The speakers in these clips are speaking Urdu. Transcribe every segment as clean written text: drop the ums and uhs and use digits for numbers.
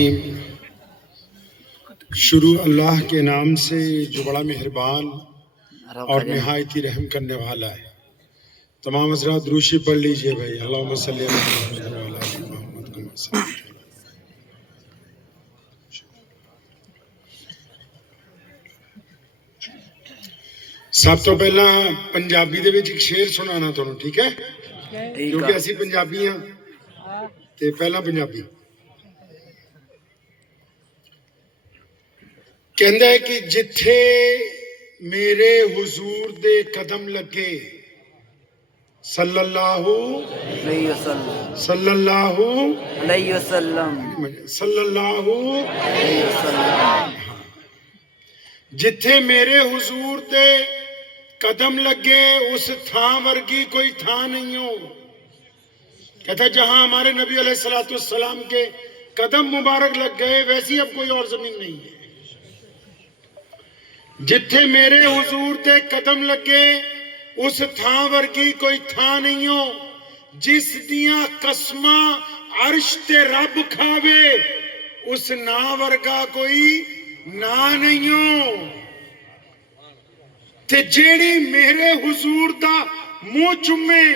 الرحیم. شروع اللہ کے نام سے جو بڑا مہربان اور نہایت ہی رحم کرنے والا ہے. تمام حضرات دروشی پڑھ لیجئے بھائی. اللہم صلی علی محمد و علی آل محمد کما صلیت. سب تو پہلا پنجابی دے وچ ایک شعر سنانا تھانوں, ٹھیک ہے, کیونکہ اسی پنجابی ہاں تے پہلا پنجابی. کہندا ہے کہ جتھے میرے حضور دے قدم لگے صلی اللہ علیہ وسلم صلی اللہ علیہ وسلم صلی اللہ علیہ وسلم جتھے میرے حضور دے قدم لگے اس تھاں ورگی کوئی تھاں نہیں ہو. کہتا جہاں ہمارے نبی علیہ السلام کے قدم مبارک لگ گئے ویسی اب کوئی اور زمین نہیں ہے. جتھے میرے حضور دے قدم لگے اس تھاں ورگی کوئی تھاں نہیں ہو. جس دیاں قسماں عرش تے رب کھاوے اس نا ورگا کوئی نا نہیں ہو. تے جیڑی میرے حضور دا منہ چومے.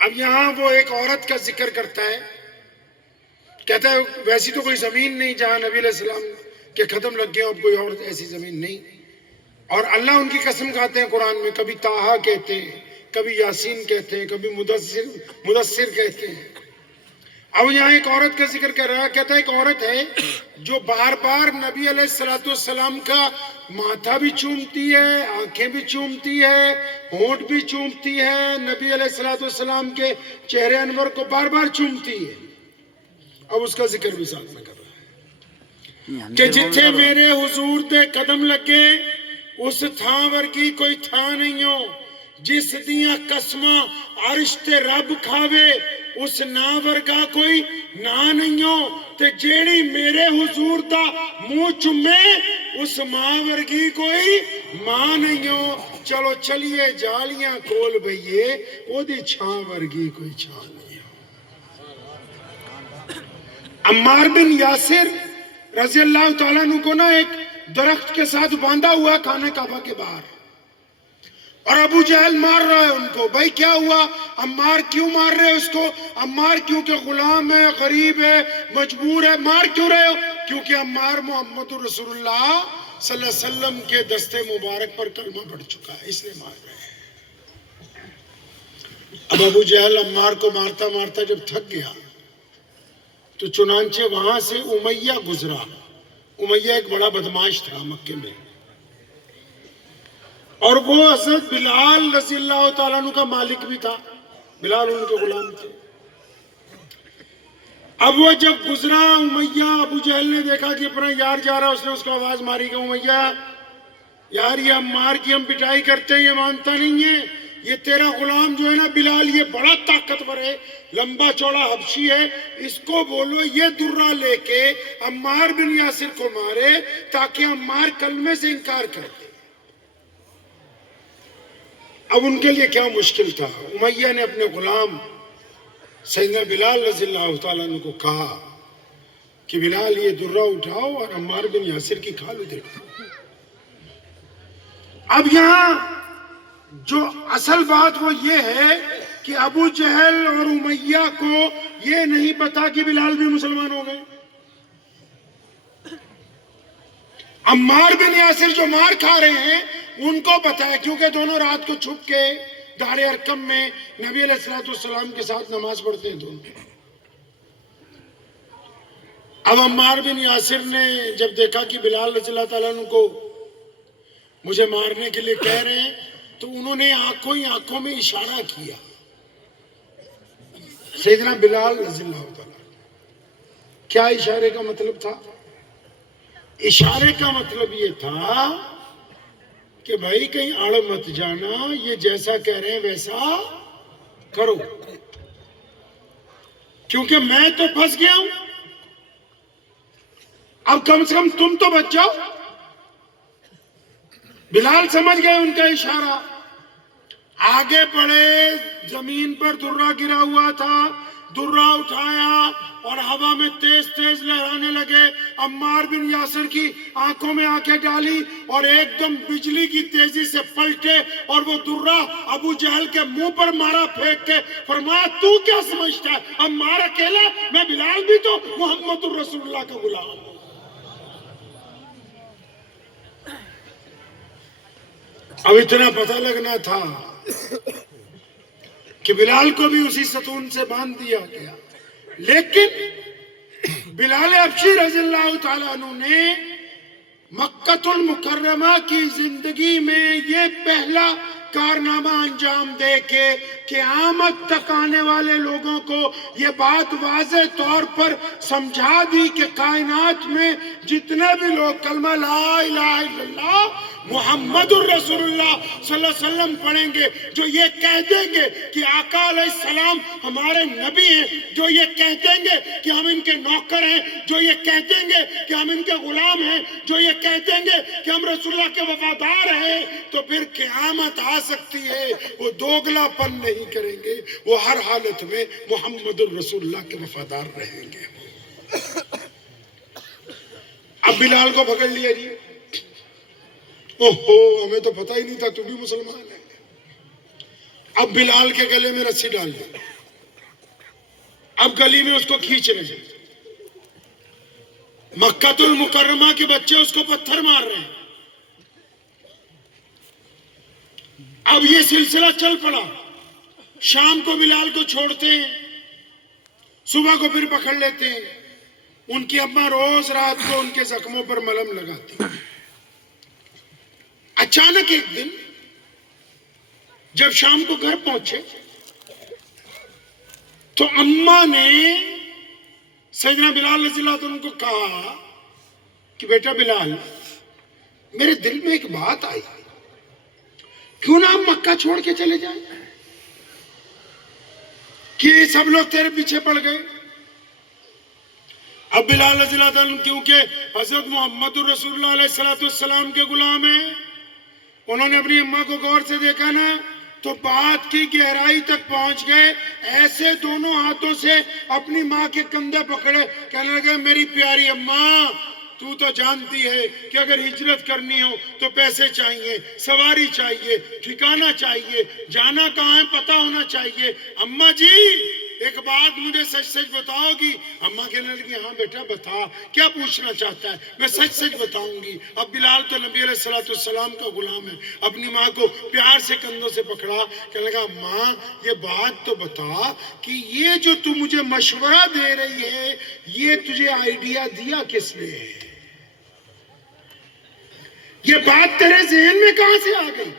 اب یہاں وہ ایک عورت کا ذکر کرتا ہے, کہتا ہے ویسی تو کوئی زمین نہیں جہاں نبی علیہ السلام کے قدم لگ گئے, اب کوئی اور ایسی زمین نہیں. اور اللہ ان کی قسم کھاتے ہیں قرآن میں, کبھی طٰہٰ کہتے ہیں, کبھی یاسین کہتے ہیں, کبھی مدثر کہتے ہیں. اب یہاں ایک عورت کا ذکر کر رہا ہے, کہتا ہے ایک عورت ہے جو بار بار نبی علیہ السلام کا ماتھا بھی چومتی ہے, آنکھیں بھی چومتی ہے, ہونٹ بھی چومتی ہے, نبی علیہ السلام کے چہرے انور کو بار بار چومتی ہے. اب اس کا ذکر بھی ساتھ میں کر رہا ہے کہ جتھے میرے حضور دے قدم لگے اس تھاں ورگی کوئی تھاں نہیں ہو. جس دیاں قسماں عرش تے رب کھاوے اس نا ورگا کوئی نا نہیں ہو. تے جیڑی میرے حضور دا منہ چومے اس ماں ورگی کوئی ماں نہیں ہو. چلو چلیے جالیاں کھول بھئیے او دی چھاں ورگی کوئی چھاں نہیں ہو. عمار بن یاسر رضی اللہ تعالیٰ عنہ کو نا ایک درخت کے ساتھ باندھا ہوا خانہ کعبہ کے باہر, اور ابو جہل مار رہا ہے ان کو. بھائی کیا ہوا, عمار کیوں مار رہے اس کو؟ عمار کیونکہ غلام ہے, غریب ہے, مجبور ہے. مار کیوں رہے ہو؟ کیونکہ عمار محمد رسول اللہ صلی اللہ علیہ وسلم کے دستے مبارک پر کلمہ پڑھ چکا ہے, اس لیے مار رہے ہیں. اب ابو جہل عمار کو مارتا مارتا جب تھک گیا تو چنانچہ وہاں سے امیہ گزرا. امیہ ایک بڑا بدماش تھا مکے میں, اور وہ حضرت بلال رضی اللہ تعالیٰ عنہ کا مالک بھی تھا. بلال ان کے غلام تھے. اب وہ جب گزرا امیہ, ابو جہل نے دیکھا کہ اپنا یار جا رہا, اس نے اس کو آواز ماری کہ امیہ یار یہ عمار کی ہم پٹائی کرتے ہیں, یہ مانتا نہیں ہے. یہ تیرا غلام جو ہے نا بلال, یہ بڑا طاقتور ہے, لمبا چوڑا حبشی ہے, اس کو بولو یہ درہ لے کے عمار بن یاسر کو مارے تاکہ عمار کلمے سے انکار کر دے. اب ان کے لیے کیا مشکل تھا. امیہ نے اپنے غلام سیدنا بلال رضی اللہ تعالیٰ عنہ کو کہا کہ بلال یہ درہ اٹھاؤ اور عمار بن یاسر کی کھال ادھر. اب یہاں جو اصل بات وہ یہ ہے کہ ابو جہل اور امیہ کو یہ نہیں پتا کہ بلال بھی مسلمان ہو گئے. عمار بن یاسر جو مار کھا رہے ہیں ان کو پتا ہے, کیونکہ دونوں رات کو چھپ کے دار ارقم میں نبی علیہ السلام کے ساتھ نماز پڑھتے ہیں دونوں. اب عمار بن یاسر نے جب دیکھا کہ بلال رضی اللہ تعالیٰ عنہ کو مجھے مارنے کے لیے کہہ رہے ہیں تو انہوں نے آنکھوں میں اشارہ کیا. سیدنا بلال رضی اللہ تعالیٰ, کیا اشارے کا مطلب تھا؟ اشارے کا مطلب یہ تھا کہ بھائی کہیں اڑ مت جانا, یہ جیسا کہہ رہے ہیں ویسا کرو, کیونکہ میں تو پھنس گیا ہوں. اب کم سے کم تم تو بچ جاؤ. بلال سمجھ گئے ان کا اشارہ, آگے بڑھے. زمین پر درہ گرا ہوا تھا, درہ اٹھایا اور ہوا میں تیز تیز لہرانے لگے. عمار بن یاسر کی آنکھوں میں آنکھیں ڈالی اور ایک دم بجلی کی تیزی سے پلٹے اور وہ درہ ابو جہل کے منہ پر مارا پھینک کے. فرمایا تو کیا سمجھتا ہے عمار اکیلا؟ میں بلال بھی تو محمد الرسول اللہ کا غلام ہوں. اب اتنا پتہ لگنا تھا کہ بلال کو بھی اسی ستون سے باندھ دیا گیا. لیکن بلال حبشی رضی اللہ تعالیٰ عنہ نے مکۃ المکرمہ کی زندگی میں یہ پہلا کارنامہ انجام دے کے قیامت تک آنے والے لوگوں کو یہ بات واضح طور پر سمجھا دی کہ کائنات میں جتنے بھی لوگ کلمہ لا الہ الا اللہ محمد الرسول اللہ صلی اللہ علیہ وسلم پڑھیں گے، جو یہ کہہ دیں گے کہ آقا علیہ السلام ہمارے نبی ہیں، جو یہ کہہ دیں گے کہ ہم ان کے نوکر ہیں، جو یہ کہہ دیں گے کہ ہم ان کے غلام ہیں، جو یہ کہہ دیں گے کہ ہم رسول اللہ کے وفادار ہیں، تو پھر قیامت آ سکتی ہے. وہ دوگلا پن نہیں کریں گے، وہ ہر حالت میں محمد الرسول اللہ کے وفادار رہیں گے. اب بلال کو پکڑ لیا جی. اوہو ہمیں تو پتہ ہی نہیں تھا تو بھی مسلمان ہے. اب بلال کے گلے میں رسی ڈال دی. اب گلی میں اس کو کھینچ رہے ہیں. مکۃ المکرمہ کے بچے اس کو پتھر مار رہے ہیں. اب یہ سلسلہ چل پڑا. شام کو بلال کو چھوڑتے ہیں، صبح کو پھر پکڑ لیتے ہیں. ان کی اماں روز رات کو ان کے زخموں پر ملہم لگاتی. اچانک ایک دن جب شام کو گھر پہنچے تو اماں نے سیدنا بلال رضی اللہ عنہ کو کہا کہ بیٹا بلال، میرے دل میں ایک بات آئی، کیوں نہ ہم مکہ چھوڑ کے چلے جائیں؟ کہ سب لوگ تیرے پیچھے پڑ گئے. اب بلال رضی اللہ عنہ کیونکہ حضرت محمد الرسول اللہ علیہ السلام کے غلام ہیں، انہوں نے اپنی اماں کو غور سے دیکھا نا تو بات کی گہرائی تک پہنچ گئے. ایسے دونوں ہاتھوں سے اپنی ماں کے کندھے پکڑے، کہنے لگے میری پیاری اماں، تو تو جانتی ہے کہ اگر ہجرت کرنی ہو تو پیسے چاہیے، سواری چاہیے، ٹھکانہ چاہیے، جانا کہاں ہے پتہ ہونا چاہیے. اماں جی ایک بات مجھے سچ سچ بتاؤ گی؟ اماں کہنے لگی ہاں بیٹا بتا، کیا پوچھنا چاہتا ہے؟ میں سچ سچ بتاؤں گی. اب بلال تو نبی علیہ السلام کا غلام ہے، اپنی ماں کو پیار سے کندھوں سے پکڑا، کہنے لگا ماں یہ بات تو بتا کہ یہ جو تو مجھے مشورہ دے رہی ہے یہ تجھے آئیڈیا دیا کس نے؟ یہ بات تیرے ذہن میں کہاں سے آ گئی؟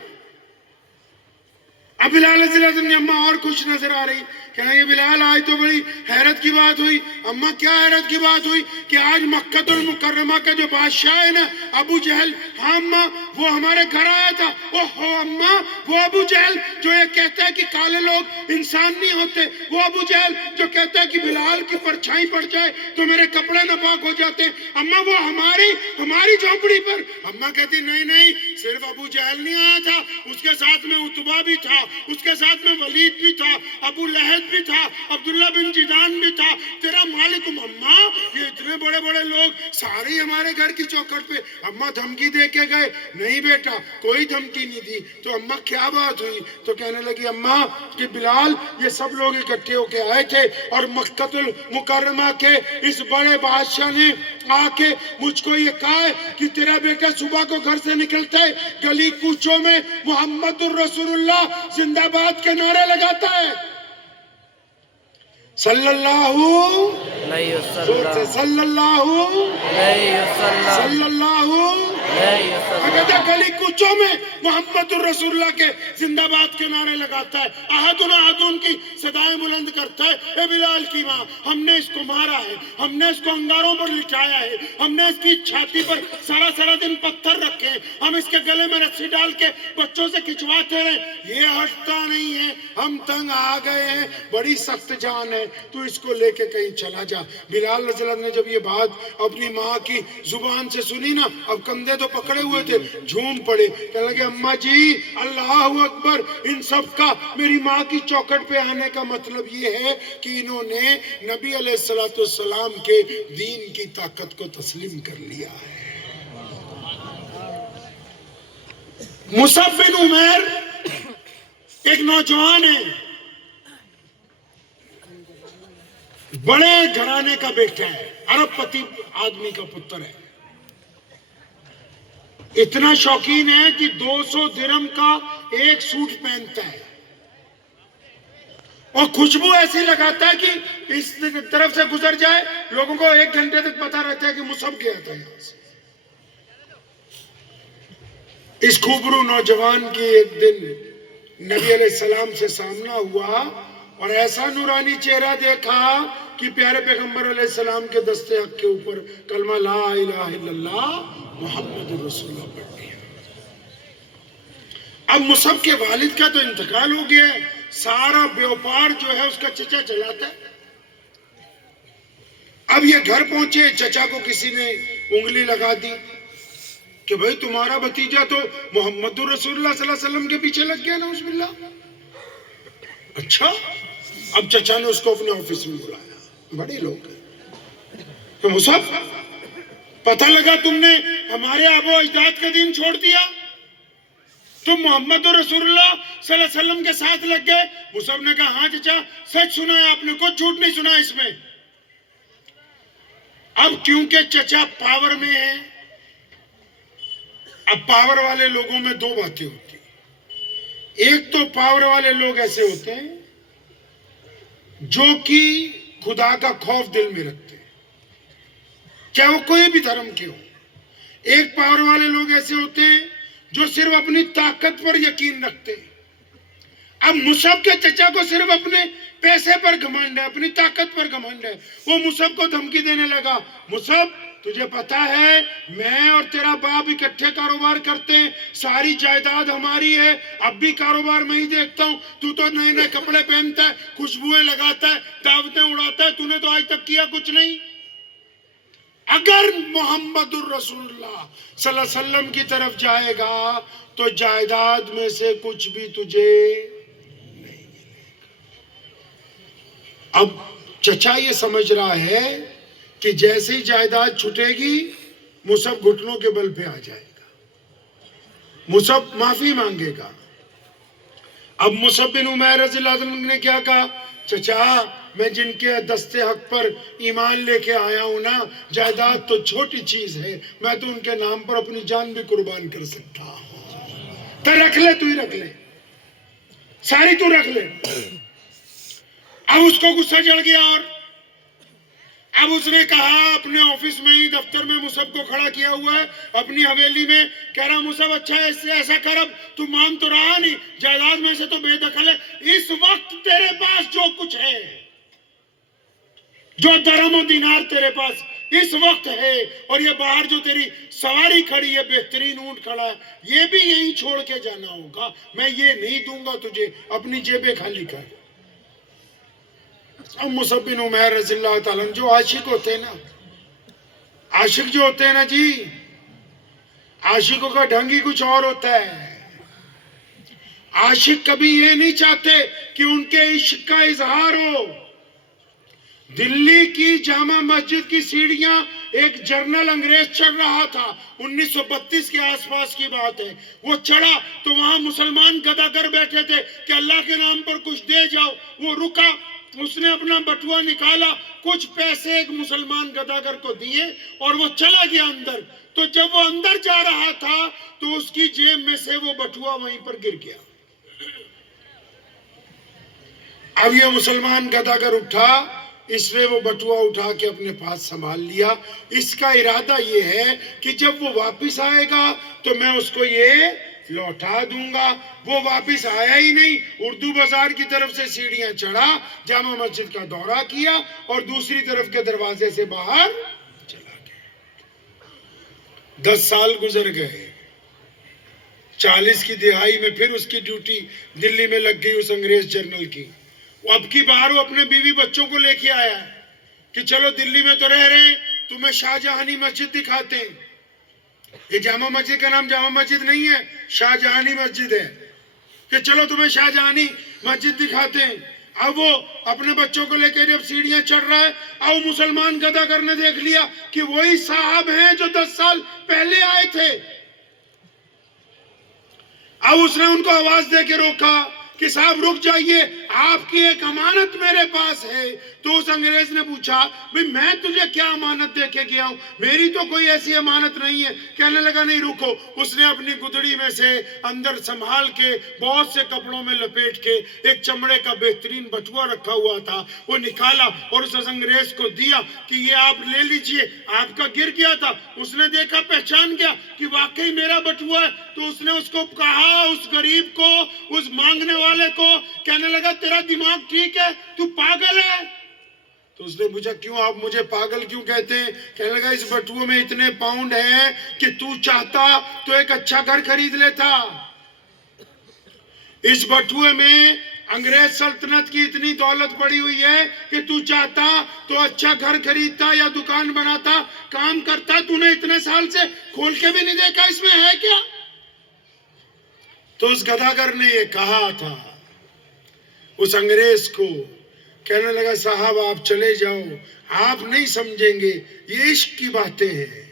اب بلال رضی اللہ عنہ اماں اور خوش نظر آ رہی، کہنا یہ بلال آج تو بڑی حیرت کی بات ہوئی. اماں کیا حیرت کی بات ہوئی؟ کہ آج مکۃ المکرمہ کا جو بادشاہ ہے نا ابو جہل، ہاں اماں وہ ہمارے گھر آیا تھا. اوہو اماں وہ ابو جہل جو یہ کہتا ہے کہ کالے لوگ انسان نہیں ہوتے، وہ ابو جہل جو کہتا ہے کہ بلال کی پرچھائی پڑ جائے تو میرے کپڑے ناپاک ہو جاتے ہیں. اماں وہ ہماری جھونپڑی پر. اماں کہتی نہیں نہیں، صرف ابو جہل نہیں آیا تھا، اس کے ساتھ میں عتبہ بھی تھا، اس کے ساتھ میں ولید بھی تھا، ابو لہب بھی تھا، عبداللہ بن جدان بھی تھا، تیرا مالک. اماں یہ اتنے بڑے بڑے لوگ سارے ہمارے گھر کی چوکھٹ پہ. اماں دھمکی دے کے گئے؟ نہیں بیٹا کوئی دھمکی نہیں دی. تو اماں کیا بات ہوئی؟ تو کہنے لگی اماں کہ بلال یہ سب لوگ اکٹھے ہو کے آئے تھے اور مکۃ المکرمہ کے اس بڑے بادشاہ نے آ کے مجھ کو یہ کہا ہے کہ تیرا بیٹا صبح کو گھر سے نکلتا ہے، گلی کوچوں میں محمد الرسول اللہ زندہ باد کے نعرے لگاتا ہے، صلی اللہ علیہ زور سے وسلم، صلی اللہ علیہ وسلم، صلی اللہ. علیہ کہتا وسلم. گلی کوچوں میں محمد الرسول اللہ کے زندہ باد کے نعرے لگاتا ہے، احدنا احدن کی صدائیں بلند کرتا ہے. اے بلال کی ماں، ہم نے اس کو مارا ہے، ہم نے اس کو انگاروں پر لٹایا ہے، ہم نے اس کی چھاتی پر سارا سارا دن پتھر رکھے، ہم اس کے گلے میں رسی ڈال کے بچوں سے کھچواتے رہے، یہ ہٹتا نہیں ہے، ہم تنگ آ گئے ہیں، بڑی سخت جان ہے، تو اس کو لے کے کہیں چلا جا. بلال رضی اللہ عنہ نے جب یہ بات اپنی ماں کی زبان سے سنی نا، اب کندھے تو پکڑے ہوئے تھے جھوم پڑے، کہنے لگے اما جی اللہ اکبر، ان سب کا میری ماں کی چوکھٹ پہ آنے کا مطلب یہ ہے کہ انہوں نے نبی علیہ السلام کے دین کی طاقت کو تسلیم کر لیا ہے۔ مصعب بن عمیر ایک نوجوان ہے، بڑے گھرانے کا بیٹا ہے، عرب پتی آدمی کا پتر ہے، اتنا شوقین ہے کہ 200 درہم کا ایک سوٹ پہنتا ہے اور خوشبو ایسی لگاتا ہے کہ اس طرف سے گزر جائے لوگوں کو 1 گھنٹے تک پتا رہتا ہے کہ مصعب گیا تھا یہاں سے۔ اس خوبرو نوجوان کی ایک دن نبی علیہ السلام سے سامنا ہوا اور ایسا نورانی چہرہ دیکھا کہ پیارے پیغمبر علیہ السلام کے دستے حق کے اوپر کلمہ لا الہ الا اللہ محمد رسول اللہ پڑھ دیا۔ اب مصعب کے والد کا تو انتقال ہو گیا ہے، سارا بیوپار جو ہے اس کا چچا چلاتا ہے۔ اب یہ گھر پہنچے، چچا کو کسی نے انگلی لگا دی کہ بھئی تمہارا بھتیجا تو محمد رسول اللہ صلی اللہ علیہ وسلم کے پیچھے لگ گیا، نعوذ باللہ۔ اچھا، اب چچا نے اس کو اپنے آفس میں بلایا، بڑے لوگ ہیں، تو مصعب پتہ لگا تم نے ہمارے آبا و اجداد کا دین چھوڑ دیا، تم محمد رسول اللہ صلی اللہ علیہ وسلم کے ساتھ لگ گئے۔ مصعب نے کہا ہاں چچا سچ سنا ہے آپ نے، کچھ جھوٹ نہیں سنا اس میں۔ اب کیونکہ چچا پاور میں ہے، اب پاور والے لوگوں میں 2 باتیں ہوتی ہیں۔ ایک تو پاور والے لوگ ایسے ہوتے ہیں جو کہ خدا کا خوف دل میں رکھتے ہیں، چاہے وہ کوئی بھی دھرم کے ہو۔ ایک پاور والے لوگ ایسے ہوتے ہیں جو صرف اپنی طاقت پر یقین رکھتے ہیں۔ اب مصعب کے چچا کو صرف اپنے پیسے پر گھمنڈ ہے، اپنی طاقت پر گھمنڈ ہے۔ وہ مصعب کو دھمکی دینے لگا، مصعب تجھے پتا ہے میں اور تیرا باپ اکٹھے کاروبار کرتے ہیں، ساری جائیداد ہماری ہے، اب بھی کاروبار میں ہی دیکھتا ہوں، تو نئے نئے کپڑے پہنتا ہے، خوشبوئیں لگاتا ہے، دعوتیں اڑاتا ہے، تو نے تو آج تک کیا کچھ نہیں۔ اگر محمد الرسول اللہ صلی اللہ علیہ وسلم کی طرف جائے گا تو جائیداد میں سے کچھ بھی تجھے نہیں ملے گا۔ اب چچا یہ سمجھ رہا ہے کہ جیسے ہی جائیداد چھٹے گی مصعب گھٹنوں کے بل پہ آ جائے گا، مصعب معافی مانگے گا۔ اب مصعب بن عمیر رضی اللہ عنہ نے کیا کہا، چچا میں جن کے دستے حق پر ایمان لے کے آیا ہوں نا، جائیداد تو چھوٹی چیز ہے، میں تو ان کے نام پر اپنی جان بھی قربان کر سکتا ہوں، تو رکھ لے، تو ہی رکھ لے، ساری تو رکھ لے۔ اب اس کو غصہ چڑھ گیا اور اب اس نے کہا اپنے آفس میں ہی دفتر میں مصعب کو کھڑا کیا ہوا ہے اپنی حویلی میں، کہہ رہا مصعب اچھا ایسا کر، اب تو مان تو رہا نہیں، جائیداد میں سے تو بے دخل ہے، اس وقت تیرے پاس جو کچھ ہے، جو درہم و دینار تیرے پاس اس وقت ہے، اور یہ باہر جو تیری سواری کھڑی ہے، بہترین اونٹ کھڑا ہے، یہ بھی یہیں چھوڑ کے جانا ہوگا، میں یہ نہیں دوں گا تجھے، اپنی جیبیں خالی کر۔ اب مصعب بن عمیر رضی اللہ تعالیٰ جو عاشق ہوتے ہیں نا، عاشق جو ہوتے ہیں نا جی، عاشقوں کا ڈھنگ ہی کچھ اور ہوتا ہے۔ عاشق کبھی یہ نہیں چاہتے کہ ان کے عشق کا اظہار ہو۔ دلی کی جامع مسجد کی سیڑھیاں ایک جرنل انگریز چڑھ رہا تھا، 1932 کے آس پاس کی بات ہے، وہ چڑھا تو وہاں مسلمان گداگر بیٹھے تھے کہ اللہ کے نام پر کچھ دے جاؤ، وہ رکا، اس نے اپنا بٹوا نکالا، کچھ پیسے ایک مسلمان گداگر کو دیے اور وہ چلا گیا اندر، تو جب وہ اندر جا رہا تھا تو اس کی جیب میں سے وہ بٹوا وہیں پر گر گیا۔ اب یہ مسلمان گداگر اٹھا، اس نے وہ بٹوا اٹھا کے اپنے پاس سنبھال لیا، اس کا ارادہ یہ ہے کہ جب وہ واپس آئے گا تو میں اس کو یہ لوٹا دوں گا۔ وہ واپس آیا ہی نہیں، اردو بازار کی طرف سے سیڑھیاں چڑھا، جامع مسجد کا دورہ کیا اور دوسری طرف کے دروازے سے باہر چلا گیا۔ 10 سال گزر گئے، 40 کی دہائی میں پھر اس کی ڈیوٹی دلی میں لگ گئی اس انگریز جرنل کی۔ وہ اب کی بار وہ اپنے بیوی بچوں کو لے کے آیا ہے کہ چلو دلی میں تو رہ رہے ہیں، تمہیں شاہ جہانی مسجد دکھاتے ہیں۔ یہ جامع مسجد کا نام جامع مسجد نہیں ہے، شاہجہانی مسجد ہے کہ چلو تمہیں شاہجہانی مسجد دکھاتے ہیں۔ اب وہ اپنے بچوں کو لے کے جب سیڑھیاں چڑھ رہا ہے، اب مسلمان گداگر نے دیکھ لیا کہ وہی صاحب ہیں جو 10 سال پہلے آئے تھے۔ اب اس نے ان کو آواز دے کے روکا کہ صاحب رک جائیے، آپ کی ایک امانت میرے پاس ہے۔ تو اس انگریز نے پوچھا بھئی میں تجھے کیا امانت دے کے گیا ہوں، میری تو کوئی ایسی امانت نہیں ہے۔ کہنے لگا نہیں رکو، اس نے اپنی گدڑی میں سے اندر سنبھال کے بہت سے کپڑوں میں لپیٹ کے ایک چمڑے کا بہترین بٹوا رکھا ہوا تھا، وہ نکالا اور اس انگریز کو دیا کہ یہ آپ لے لیجئے، آپ کا گر گیا تھا۔ اس نے دیکھا، پہچان گیا کہ واقعی میرا بٹوا ہے، تو اس نے اس کو کہا، اس غریب کو، اس مانگنے والے کو، کہنے لگا تیرا دماغ ٹھیک ہے، تو پاگل ہے؟ تو اس نے پوچھا کیوں آپ مجھے پاگل کیوں کہتے ہیں؟ کہنے لگا اس بٹوے میں اتنے پاؤنڈ ہیں کہ تو چاہتا تو ایک اچھا گھر خرید لیتا۔ اس بٹوے میں انگریز سلطنت کی اتنی دولت پڑی ہوئی ہے کہ تو چاہتا تو اچھا گھر خریدتا یا دکان بناتا، کام کرتا، تو نے اتنے سال سے کھول کے بھی نہیں دیکھا اس میں ہے کیا؟ تو اس گداگر نے یہ کہا تھا اس انگریز کو، کہنے لگا صاحب آپ چلے جاؤ، آپ نہیں سمجھیں گے، یہ عشق کی باتیں ہیں۔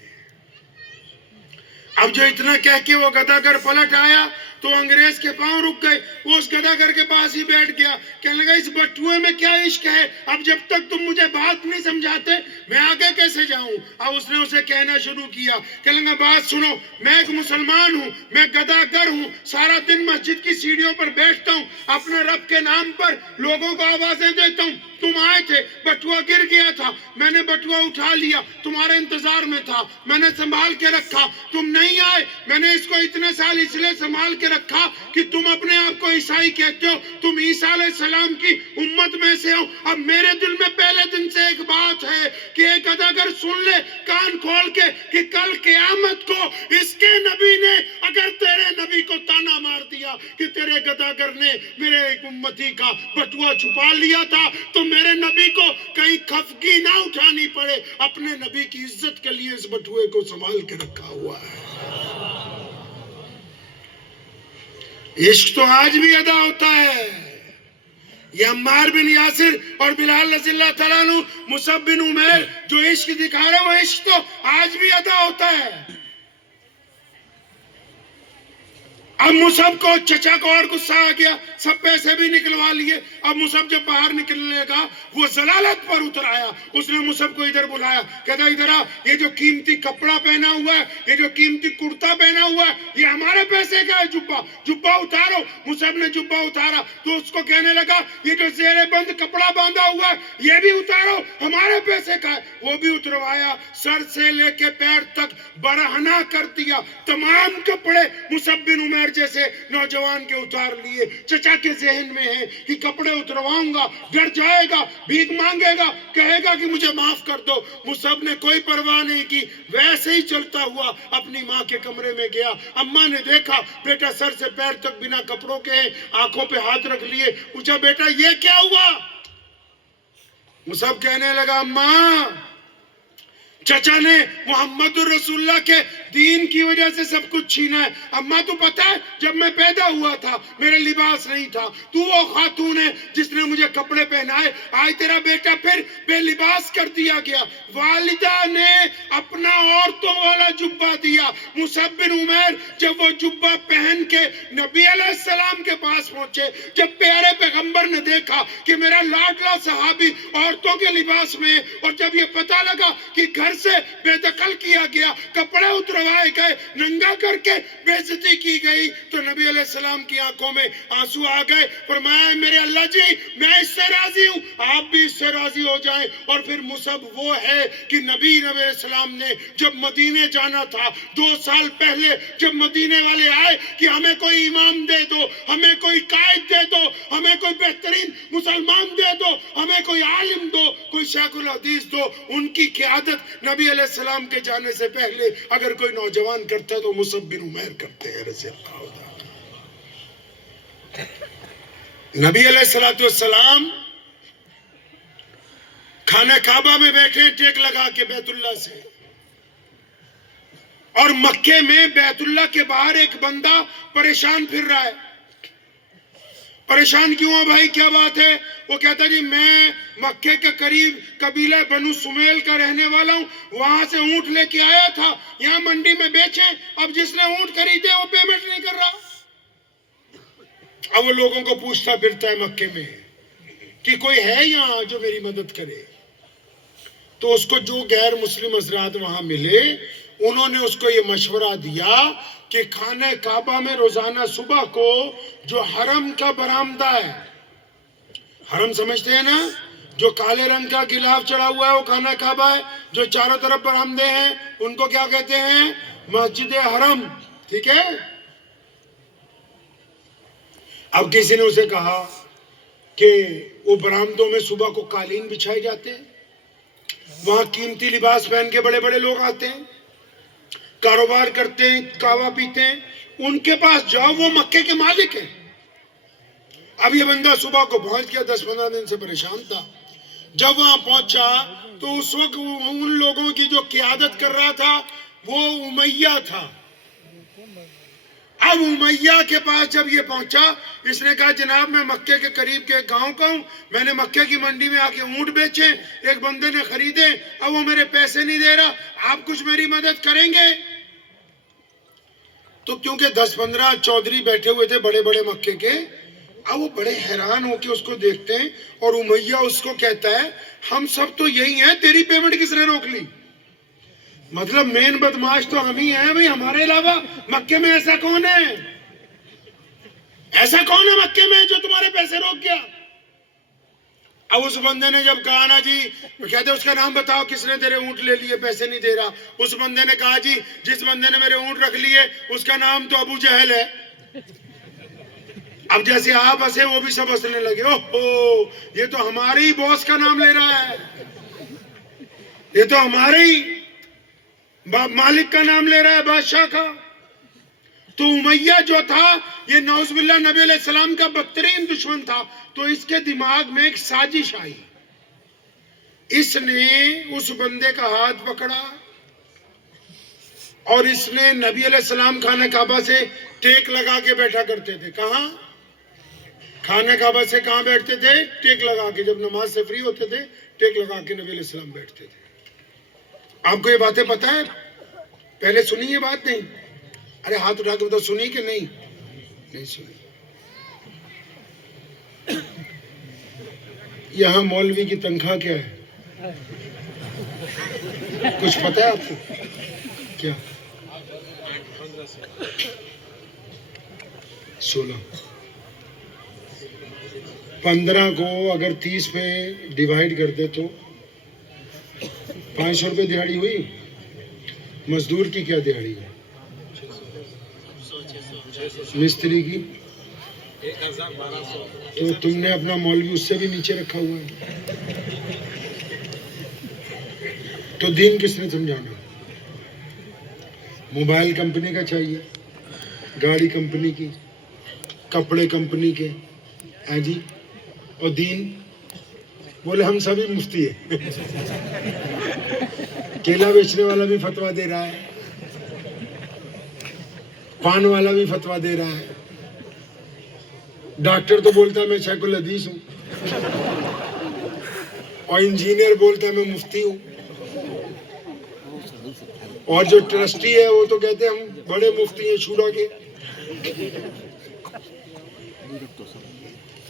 اب جو اتنا کہہ کے وہ گداگر پلٹ آیا تو انگریز کے پاؤں رک گئے، وہ اس گداگر کے پاس ہی بیٹھ گیا، کہنے لگا اس بٹوے میں کیا عشق ہے؟ اب جب تک تم مجھے بات نہیں سمجھاتے میں آگے کیسے جاؤں؟ اب اس نے اسے کہنا شروع کیا، کہنے لگا بات سنو، میں ایک مسلمان ہوں، میں گداگر ہوں، سارا دن مسجد کی سیڑھیوں پر بیٹھتا ہوں، اپنے رب کے نام پر لوگوں کو آوازیں دیتا ہوں، تم آئے تھے، بٹوا گر گیا تھا، میں نے بٹوا اٹھا لیا، تمہارے انتظار میں تھا، میں نے سنبھال کے رکھا، تم نہیں آئے، میں نے اس کو اتنے سال اس لیے سنبھال کے رکھا کہ تم اپنے آپ کو عیسائی کہتے ہو، تم عیسیٰ علیہ السلام کی امت میں سے ہو۔ اب میرے دل میں پہلے دن سے ایک بات ہے کہ ایک اداگر سن لے کان کھول کے کہ کل قیامت کو اس کے نبی نے اگر تیرے نبی کو تانا مار دیا کہ تیرے گداگر نے میرے ایک امتی کا بٹوا چھپا لیا تھا، تو میرے نبی کو کہیں خفگی نہ اٹھانی پڑے، اپنے نبی کی عزت کے لیے اس بٹوے کو سنبھال کے رکھا ہوا ہے۔ عشق تو آج بھی ادا ہوتا ہے۔ یہ عمار بن یاسر اور بلال رضی اللہ تعالیٰ عنہ، مصعب بن عمیر جو عشق دکھا رہے ہیں، وہ عشق تو آج بھی ادا ہوتا ہے۔ اب مصعب کو چچا کو اور غصہ آ گیا، سب پیسے بھی نکلوا لیے۔ اب مصعب جب باہر نکلنے لگا وہ ضلالت پر اتر آیا، اس نے مصعب کو ادھر بلایا، کہتا ادھر آ، یہ جو قیمتی کپڑا پہنا ہوا ہے، یہ جو قیمتی کرتا پہنا ہوا ہے، یہ ہمارے پیسے کا ہے، جبہ اتارو۔ مصعب نے جبہ اتارا تو اس کو کہنے لگا یہ جو زیر بند کپڑا باندھا ہوا ہے یہ بھی اتارو، ہمارے پیسے کا ہے۔ وہ بھی اتروایا، سر سے لے کے پیر تک برہنہ کر دیا، تمام کپڑے مصعب بن عمیر جیسے نوجوان کے اتار لیے۔ چچا کے ذہن میں ہے کہ کپڑے اترواؤں گا، گھر جائے گا، بھیک مانگے گا، کہے گا کہ مجھے معاف کر دو۔ مصعب نے کوئی پرواہ نہیں کی، ویسے ہی چلتا ہوا اپنی ماں کے کمرے میں گیا۔ اماں نے دیکھا بیٹا سر سے پیر تک بنا کپڑوں کے ہیں، آنکھوں پہ ہاتھ رکھ لیے، پوچھا بیٹا یہ کیا ہوا؟ مصعب کہنے لگا اماں، چچا نے محمد الرسول اللہ کے دین کی وجہ سے سب کچھ چھینا ہے۔ اماں تو پتہ ہے جب میں پیدا ہوا تھا میرے لباس نہیں تھا، تو وہ خاتون ہے جس نے مجھے کپڑے پہنائے، آج تیرا بیٹا پھر بے لباس کر دیا گیا۔ والدہ نے اپنا عورتوں والا جبہ دیا۔ مصعب بن عمیر جب وہ جبہ پہن کے نبی علیہ السلام کے پاس پہنچے، جب پیارے پیغمبر نے دیکھا کہ میرا لاڈلا صحابی عورتوں کے لباس میں، اور جب یہ پتہ لگا کہ گھر سے بے دخل کیا گیا، کپڑے اتروائے گئے، ننگا کر کے بے عزتی کی گئی، تو نبی علیہ السلام کی آنکھوں میں آنسو آ گئے۔ فرمایا میرے اللہ جی میں اس سے راضی ہوں، آپ بھی اس سے راضی ہو جائیں۔ اور پھر مصعب وہ ہے کہ نبی علیہ السلام نے جب مدینے جانا تھا 2 سال پہلے، جب مدینے والے آئے کہ ہمیں کوئی امام دے دو، ہمیں کوئی قائد دے دو، ہمیں کوئی بہترین مسلمان دے دو، ہمیں کوئی عالم دو، کوئی شیخ الحدیث دو، ان کی قیادت نبی علیہ السلام کے جانے سے پہلے اگر کوئی نوجوان کرتا ہے تو مصعب بن عمیر کرتے ہیں رضی اللہ عنہ۔ نبی علیہ السلام خانہ کعبہ میں بیٹھے ٹیک لگا کے بیت اللہ سے، اور مکے میں بیت اللہ کے باہر ایک بندہ پریشان پھر رہا ہے. پریشان کیوں ہے بھائی, کیا بات ہے؟ وہ کہتا جی میں مکے کے قریب قبیلہ بنو سمیل کا رہنے والا ہوں, وہاں سے اونٹ لے کے آیا تھا, یہاں منڈی میں بیچے, اب جس نے اونٹ خریدے وہ پیمنٹ نہیں کر رہا. اب وہ لوگوں کو پوچھتا پھرتا ہے مکے میں کہ کوئی ہے یہاں جو میری مدد کرے. تو اس کو جو غیر مسلم حضرات وہاں ملے, انہوں نے اس کو یہ مشورہ دیا کہ خانہ کعبہ میں روزانہ صبح کو جو حرم کا برآمدہ ہے, حرم سمجھتے ہیں نا, جو کالے رنگ کا غلاف چڑھا ہوا ہے وہ خانہ کعبہ ہے, جو چاروں طرف برآمدے ہیں ان کو کیا کہتے ہیں؟ مسجد حرم. ٹھیک ہے. اب کسی نے اسے کہا کہ وہ برآمدوں میں صبح کو قالین بچھائے جاتے ہیں, وہاں قیمتی لباس پہن کے بڑے بڑے لوگ آتے ہیں, کاروبار کرتے ہیں, کہوہ پیتے ہیں, ان کے پاس جاؤ, وہ مکے کے مالک ہیں. اب یہ بندہ صبح کو پہنچ گیا, 10-15 دن سے پریشان تھا. جب وہاں پہنچا تو اس وقت ان لوگوں کی جو قیادت کر رہا تھا وہ امیہ تھا. اب امیہ کے پاس جب یہ پہنچا, اس نے کہا جناب میں مکے کے قریب کے ایک گاؤں کا ہوں, میں نے مکے کی منڈی میں آ کے اونٹ بیچے, ایک بندے نے خریدے, اب وہ میرے پیسے نہیں دے رہا, آپ کچھ میری مدد کریں گے؟ تو کیونکہ 10-15 چودھری بیٹھے ہوئے تھے بڑے بڑے مکے کے, اب وہ بڑے حیران ہو کے اس کو دیکھتے ہیں, اور امیہ اس کو کہتا ہے ہم سب تو یہی ہیں, تیری پیمنٹ کس نے روک لی؟ مطلب مین بدماش تو ہم ہی ہیں بھئی, ہمارے علاوہ مکے میں ایسا کون ہے؟ ایسا کون ہے مکے میں جو تمہارے پیسے روک گیا؟ اب اس بندے نے جب کہا نا جی, کہتے اس کا نام بتاؤ کس نے تیرے اونٹ لے لیے, پیسے نہیں دے رہا. اس بندے نے کہا جی جس بندے نے میرے اونٹ رکھ لیے اس کا نام تو ابو جہل ہے. اب جیسے آپ ہنسے وہ بھی سب ہنسنے لگے, اوہ یہ تو ہمارے ہی باس کا نام لے رہا ہے, یہ تو ہمارے ہی مالک کا نام لے رہا ہے, بادشاہ کا. تو امیہ جو تھا یہ نعوذ باللہ نبی علیہ السلام کا بدترین دشمن تھا. تو اس کے دماغ میں ایک سازش آئی, اس نے اس بندے کا ہاتھ پکڑا اور اس نے نبی علیہ السلام خانہ کعبہ سے ٹیک لگا کے بیٹھا کرتے تھے. کہاں؟ خانہ کعبہ سے کہاں بیٹھتے تھے؟ ٹیک لگا کے, جب نماز سے فری ہوتے تھے ٹیک لگا کے نبی علیہ السلام بیٹھتے تھے. آپ کو یہ باتیں پتہ ہے؟ پہلے سنی یہ بات نہیں؟ ارے ہاتھ اٹھا کے بتاؤ سنی کہ نہیں؟ نہیں سنی. یہاں مولوی کی تنخواہ کیا ہے؟ کچھ پتہ ہے آپ کو؟ کیا؟ 16. 15 کو اگر 30 پہ ڈیوائیڈ کر دے تو 500 روپے دیہاڑی ہوئی. مزدور کی کیا دیہاڑی ہے؟ مستری کی؟ تو تم نے اپنا مولوی اس سے بھی نیچے رکھا ہوا ہے. تو دین کس نے سمجھانا؟ موبائل کمپنی کا چاہیے, گاڑی کمپنی کی, کپڑے کمپنی کے, ہاں جی, اور دین بولے ہم سبھی مفتی ہیں. کیلا بیچنے والا بھی فتویٰ دے رہا ہے, پان والا بھی فتویٰ دے رہا ہے, ڈاکٹر تو بولتا ہے میں شیخ الحدیث ہوں, اور انجینئر بولتا ہے میں مفتی ہوں, اور جو ٹرسٹی ہے وہ تو کہتے ہیں ہم بڑے مفتی ہیں شورا کے.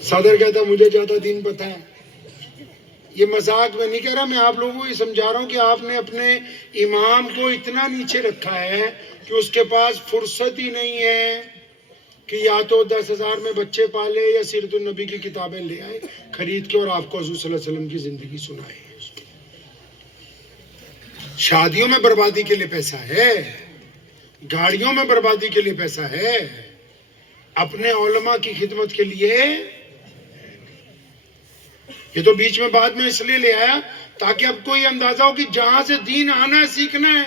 صدر کہتا ہے مجھے زیادہ دین پتہ ہے. یہ مذاق میں نہیں کہہ رہا, میں آپ لوگوں کو یہ سمجھا رہا ہوں کہ آپ نے اپنے امام کو اتنا نیچے رکھا ہے کہ اس کے پاس فرصت ہی نہیں ہے کہ یا تو 10,000 میں بچے پالے یا سیرت النبی کی کتابیں لے آئے خرید کے اور آپ کو حضور صلی اللہ علیہ وسلم کی زندگی سنائے. شادیوں میں بربادی کے لیے پیسہ ہے, گاڑیوں میں بربادی کے لیے پیسہ ہے, اپنے علماء کی خدمت کے لیے. یہ تو بیچ میں بعد میں اس لیے لے آیا تاکہ اب کو یہ اندازہ ہو کہ جہاں سے دین آنا ہے سیکھنا ہے,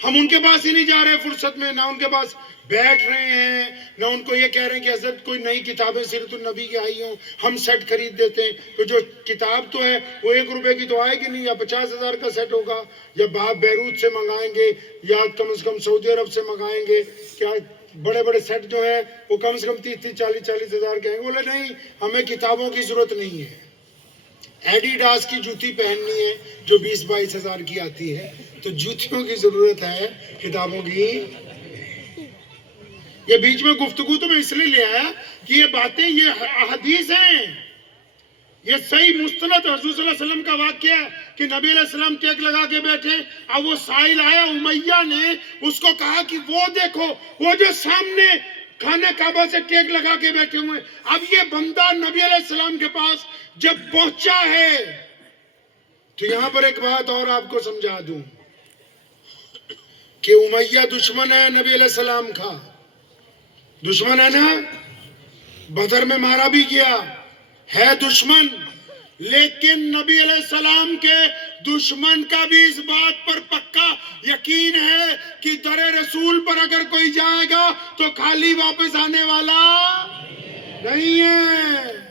ہم ان کے پاس ہی نہیں جا رہے فرصت میں, نہ ان کے پاس بیٹھ رہے ہیں نہ ان کو یہ کہہ رہے ہیں کہ حضرت کوئی نئی کتابیں سیرت النبی کی آئی ہوں ہم سیٹ خرید دیتے ہیں. تو جو کتاب تو ہے وہ 1 روپے کی تو آئے گی نہیں, یا 50,000 کا سیٹ ہوگا, یا بیروت سے منگائیں گے, یا کم از کم سعودی عرب سے منگائیں گے. کیا بڑے بڑے سیٹ جو ہیں وہ کم سے کم 30-40,000 کے ہیں. بولے نہیں, ہمیں کتابوں کی ضرورت نہیں ہے, ایڈیڈاس کی جوتی پہننی ہے جو 20-22 ہزار کی آتی ہے, تو جوتیوں کی ضرورت ہے, کتابوں کی. یہ بیچ میں گفتگو تو میں اس لیے لے آیا کہ یہ باتیں یہ احادیث ہیں, یہ صحیح مستند حضور صلی اللہ علیہ وسلم کا واقعہ ہے کہ نبی علیہ السلام ٹیک لگا کے بیٹھے. اب وہ سائل آیا امیہ نے اس کو کہا کہ وہ دیکھو وہ جو سامنے خانہ کعبہ سے ٹیک لگا کے بیٹھے ہوئے. اب یہ بندہ نبی علیہ السلام کے پاس جب پہنچا ہے تو یہاں پر ایک بات اور آپ کو سمجھا دوں کہ امیہ دشمن ہے نبی علیہ السلام کا, دشمن ہے نا, بدر میں مارا بھی گیا ہے دشمن, لیکن نبی علیہ السلام کے دشمن کا بھی اس بات پر پکا یقین ہے کہ در رسول پر اگر کوئی جائے گا تو خالی واپس آنے والا نہیں ہے.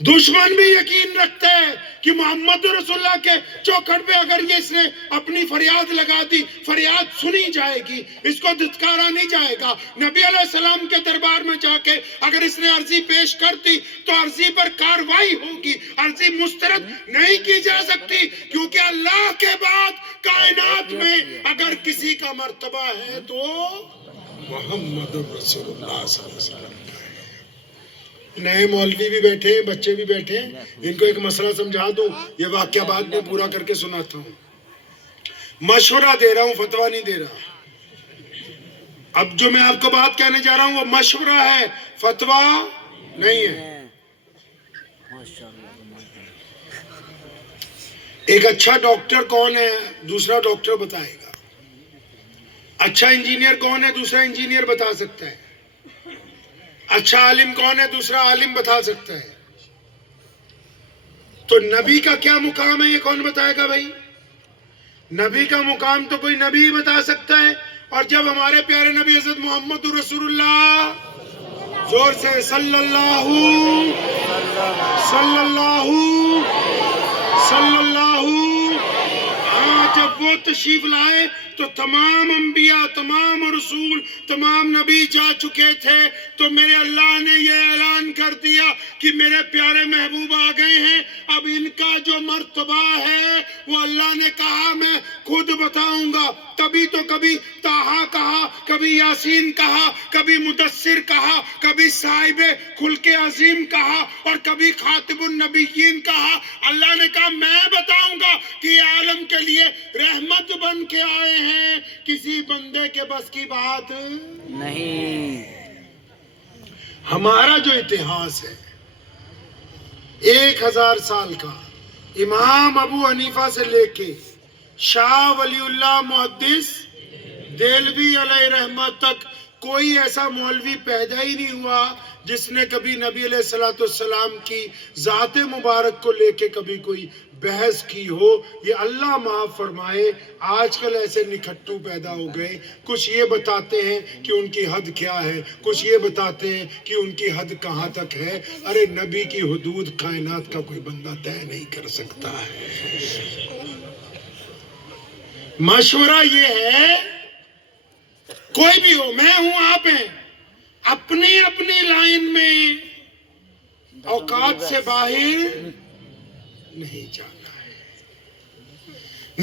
دشمن بھی یقین رکھتے ہیں کہ محمد رسول اللہ کے چوکھٹ پہ اگر یہ اس نے اپنی فریاد لگا دی, فریاد سنی جائے گی, اس کو دھتکارا نہیں جائے گا. نبی علیہ السلام کے دربار میں جا کے اگر اس نے عرضی پیش کر دی تو عرضی پر کاروائی ہوگی, عرضی مسترد نہیں کی جا سکتی, کیونکہ اللہ کے بعد کائنات میں اگر کسی کا مرتبہ ہے تو محمد رسول اللہ صلی اللہ علیہ وسلم. نئے مولوی بھی بیٹھے, بچے بھی بیٹھے, ان کو ایک مسئلہ سمجھا دوں, یہ واقعہ بعد میں پورا کر کے سناتا ہوں. مشورہ دے رہا ہوں, فتویٰ نہیں دے رہا. اب جو میں آپ کو بات کہنے جا رہا ہوں وہ مشورہ ہے, فتویٰ نہیں ہے. ایک اچھا ڈاکٹر کون ہے, دوسرا ڈاکٹر بتائے گا. اچھا انجینئر کون ہے, دوسرا انجینئر بتا سکتا ہے. اچھا عالم کون ہے, دوسرا عالم بتا سکتا ہے. تو نبی کا کیا مقام ہے یہ کون بتائے گا بھائی؟ نبی کا مقام تو کوئی نبی ہی بتا سکتا ہے. اور جب ہمارے پیارے نبی حضرت محمد رسول اللہ, زور سے صلی اللہ ہاں, جب وہ تشریف لائے تو تمام انبیاء, تمام رسول, تمام نبی جا چکے تھے. تو میرے اللہ نے یہ اعلان کر دیا کہ میرے پیارے محبوب آ گئے ہیں, اب ان کا جو مرتبہ ہے وہ اللہ نے کہا میں خود بتاؤں گا. تبھی تو کبھی طٰہٰ کہا, کبھی یاسین کہا, کبھی مدثر کہا, کبھی صاحب خلق عظیم کہا, اور کبھی خاتم النبیین کہا. اللہ نے کہا میں بتاؤں گا کہ یہ عالم کے لیے رحمت بن کے آئے ہیں, کسی بندے کے بس کی بات نہیں. ہمارا جو اتہاس ہے 1000 سال کا, امام ابو حنیفہ سے لے کے شاہ ولی اللہ محدث دہلوی علیہ رحمت تک کوئی ایسا مولوی پیدا ہی نہیں ہوا جس نے کبھی نبی علیہ السلام کی ذات مبارک کو لے کے کبھی کوئی بحث کی ہو. یہ اللہ معاف فرمائے, آج کل ایسے نکھٹو پیدا ہو گئے, کچھ یہ بتاتے ہیں کہ ان کی حد کیا ہے, کچھ یہ بتاتے ہیں کہ ان کی حد کہاں تک ہے. ارے نبی کی حدود کائنات کا کوئی بندہ طے نہیں کر سکتا ہے. مشورہ یہ ہے کوئی بھی ہو, میں ہوں آپ ہیں, اپنی اپنی لائن میں اوقات سے باہر نہیں جانا ہے.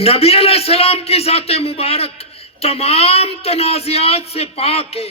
نبی علیہ السلام کی ذات مبارک تمام تنازعات سے پاک ہے.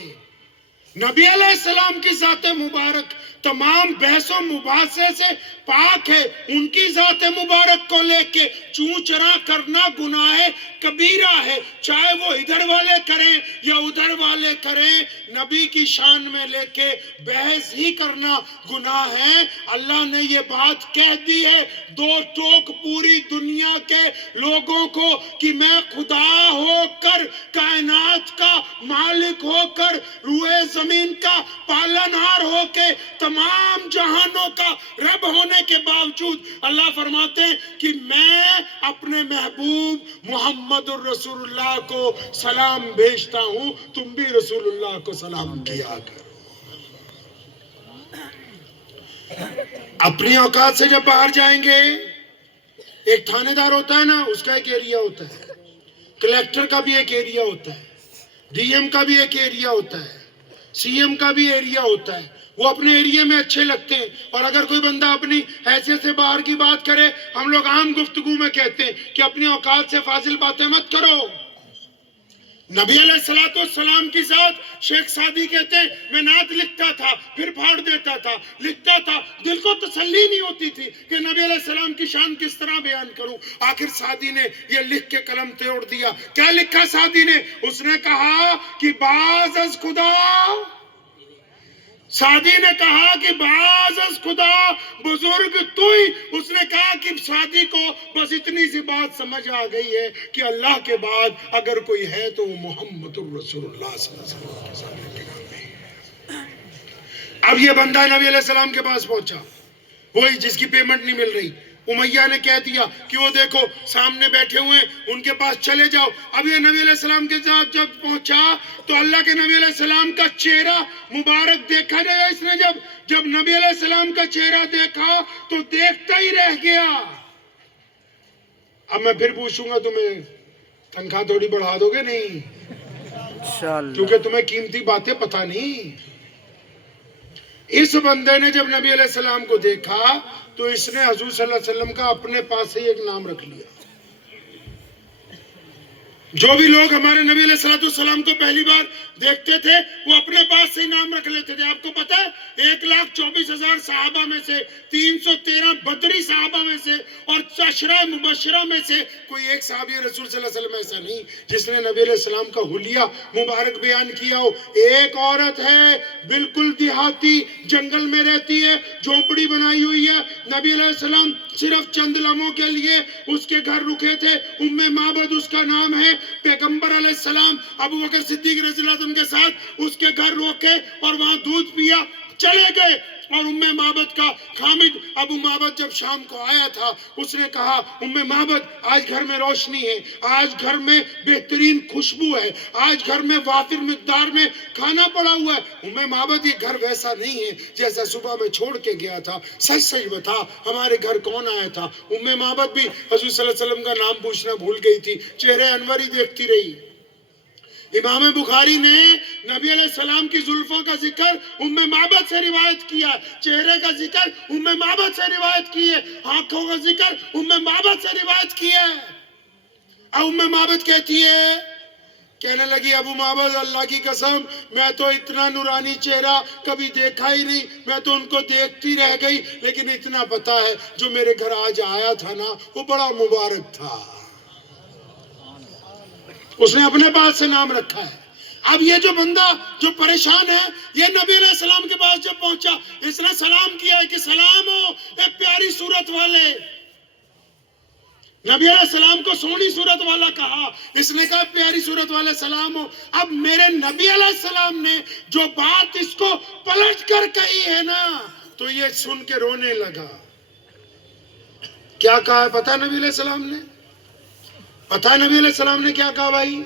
نبی علیہ السلام کی ذات مبارک تمام بحث و مباحثے سے پاک ہے. ان کی ذات مبارک کو لے کے چوں چرا کرنا گناہ کبیرہ ہے, چاہے وہ ادھر والے کریں یا ادھر والے کریں. نبی کی شان میں لے کے بحث ہی کرنا گناہ ہے۔ اللہ نے یہ بات کہہ دی ہے دو ٹوک پوری دنیا کے لوگوں کو کہ میں خدا ہو کر، کائنات کا مالک ہو کر، روئے زمین کا پالنہار ہو کے، تمام جہانوں کا رب ہونے کے باوجود اللہ فرماتے ہیں کہ میں اپنے محبوب محمد الرسول اللہ کو سلام بھیجتا ہوں، تم بھی رسول اللہ کو سلام کیا کرو۔ اپنی اوقات سے جب باہر جائیں گے، ایک تھانے دار ہوتا ہے نا، اس کا ایک ایریا ہوتا ہے، کلیکٹر کا بھی ایک ایریا ہوتا ہے، ڈی ایم کا بھی ایک ایریا ہوتا ہے، سی ایم کا بھی ایریا ہوتا ہے۔ وہ اپنے ایریا میں اچھے لگتے ہیں، اور اگر کوئی بندہ اپنی حیثیت سے باہر کی بات کرے، ہم لوگ عام گفتگو میں کہتے ہیں کہ اپنی اوقات سے فاضل باتیں مت کرو۔ نبی علیہ السلام کی ذات، شیخ سعدی کہتے ہیں میں نعت لکھتا تھا پھر پھاڑ دیتا تھا، لکھتا تھا، دل کو تسلی نہیں ہوتی تھی کہ نبی علیہ السلام کی شان کس طرح بیان کروں۔ آخر سعدی نے یہ لکھ کے قلم توڑ دیا۔ کیا لکھا سعدی نے؟ اس نے کہا کہ باز از خدا، سعدی نے کہا کہ باز از خدا بزرگ توئی۔ اس نے کہا کہ سعدی کو بس اتنی سی بات سمجھ آ گئی ہے کہ اللہ کے بعد اگر کوئی ہے تو وہ محمد الرسول اللہ صلی اللہ علیہ وسلم کے سامنے۔ اب یہ بندہ نبی علیہ السلام کے پاس پہنچا، وہی جس کی پیمنٹ نہیں مل رہی۔ امیہ نے کہہ دیا کہ وہ دیکھو سامنے بیٹھے ہوئے ہیں، ان کے پاس چلے جاؤ۔ اب یہ نبی علیہ السلام کے ساتھ جب پہنچا تو اللہ کے نبی علیہ السلام کا چہرہ مبارک دیکھا گیا۔ اس نے جب نبی علیہ السلام کا چہرہ دیکھا تو دیکھتا ہی رہ گیا۔ اب میں پھر پوچھوں گا تمہیں تنخواہ تھوڑی بڑھا دو گے؟ نہیں، انشاءاللہ۔ کیونکہ تمہیں قیمتی باتیں پتہ نہیں۔ اس بندے نے جب نبی علیہ السلام کو دیکھا تو اس نے حضور صلی اللہ علیہ وسلم کا اپنے پاس سے ایک نام رکھ لیا۔ جو بھی لوگ ہمارے نبی علیہ السلام کو پہلی بار دیکھتے تھے وہ اپنے پاس سے نام رکھ لیتے تھے۔ آپ کو پتا ہے 1,24,000 صحابہ میں سے 313 بدری صحابہ میں سے اور 10 مبشرہ میں سے کوئی ایک صحابی رسول صلی اللہ علیہ وسلم ایسا نہیں جس نے نبی علیہ السلام کا حلیہ مبارک بیان کیا ہو۔ ایک عورت ہے بالکل دیہاتی، جنگل میں رہتی ہے، جھونپڑی بنائی ہوئی ہے، نبی علیہ السلام صرف چند لمحوں کے لیے اس کے گھر رکے تھے۔ ام معبد اس کا نام ہے۔ پیغمبر علیہ السلام ابو بکر صدیق رضی اللہ عنہ کے ساتھ اس کے گھر روکے اور وہاں دودھ پیا، چلے گئے۔ اور ام معبد کا خامد ابو معبد جب شام کو آیا تھا، اس نے کہا ام معبد آج گھر میں روشنی ہے، آج گھر میں بہترین خوشبو ہے، آج گھر میں وافر مقدار میں کھانا پڑا ہوا ہے۔ ام معبد یہ گھر ویسا نہیں ہے جیسا صبح میں چھوڑ کے گیا تھا، سچ سچ بتا ہمارے گھر کون آیا تھا؟ ام معبد بھی حضور صلی اللہ علیہ وسلم کا نام پوچھنا بھول گئی تھی، چہرے انور ہی دیکھتی رہی۔ امام بخاری نے نبی علیہ السلام کی زلفوں کا ذکر ام معبد سے روایت کیا ہے، چہرے کا ذکر ام معبد سے روایت کی ہے، آنکھوں کا ذکر ام معبد سے روایت کیا ہے۔ ام معبد کہتی ہے، کہنے لگی ابو معبد اللہ کی قسم میں تو اتنا نورانی چہرہ کبھی دیکھا ہی نہیں، میں تو ان کو دیکھتی رہ گئی، لیکن اتنا پتا ہے جو میرے گھر آج آیا تھا نا وہ بڑا مبارک تھا۔ اس نے اپنے پاس سے نام رکھا ہے۔ اب یہ جو بندہ جو پریشان ہے، یہ نبی علیہ السلام کے پاس جب پہنچا، اس نے سلام کیا ہے کہ سلام ہو اے پیاری صورت والے۔ نبی علیہ السلام کو سونی صورت والا کہا، اس نے کہا پیاری صورت والے سلام ہو۔ اب میرے نبی علیہ السلام نے جو بات اس کو پلٹ کر کہی ہے نا تو یہ سن کے رونے لگا۔ کیا کہا ہے پتہ نبی علیہ السلام نے؟ پتہ نبی علیہ السلام نے کیا کہا بھائی؟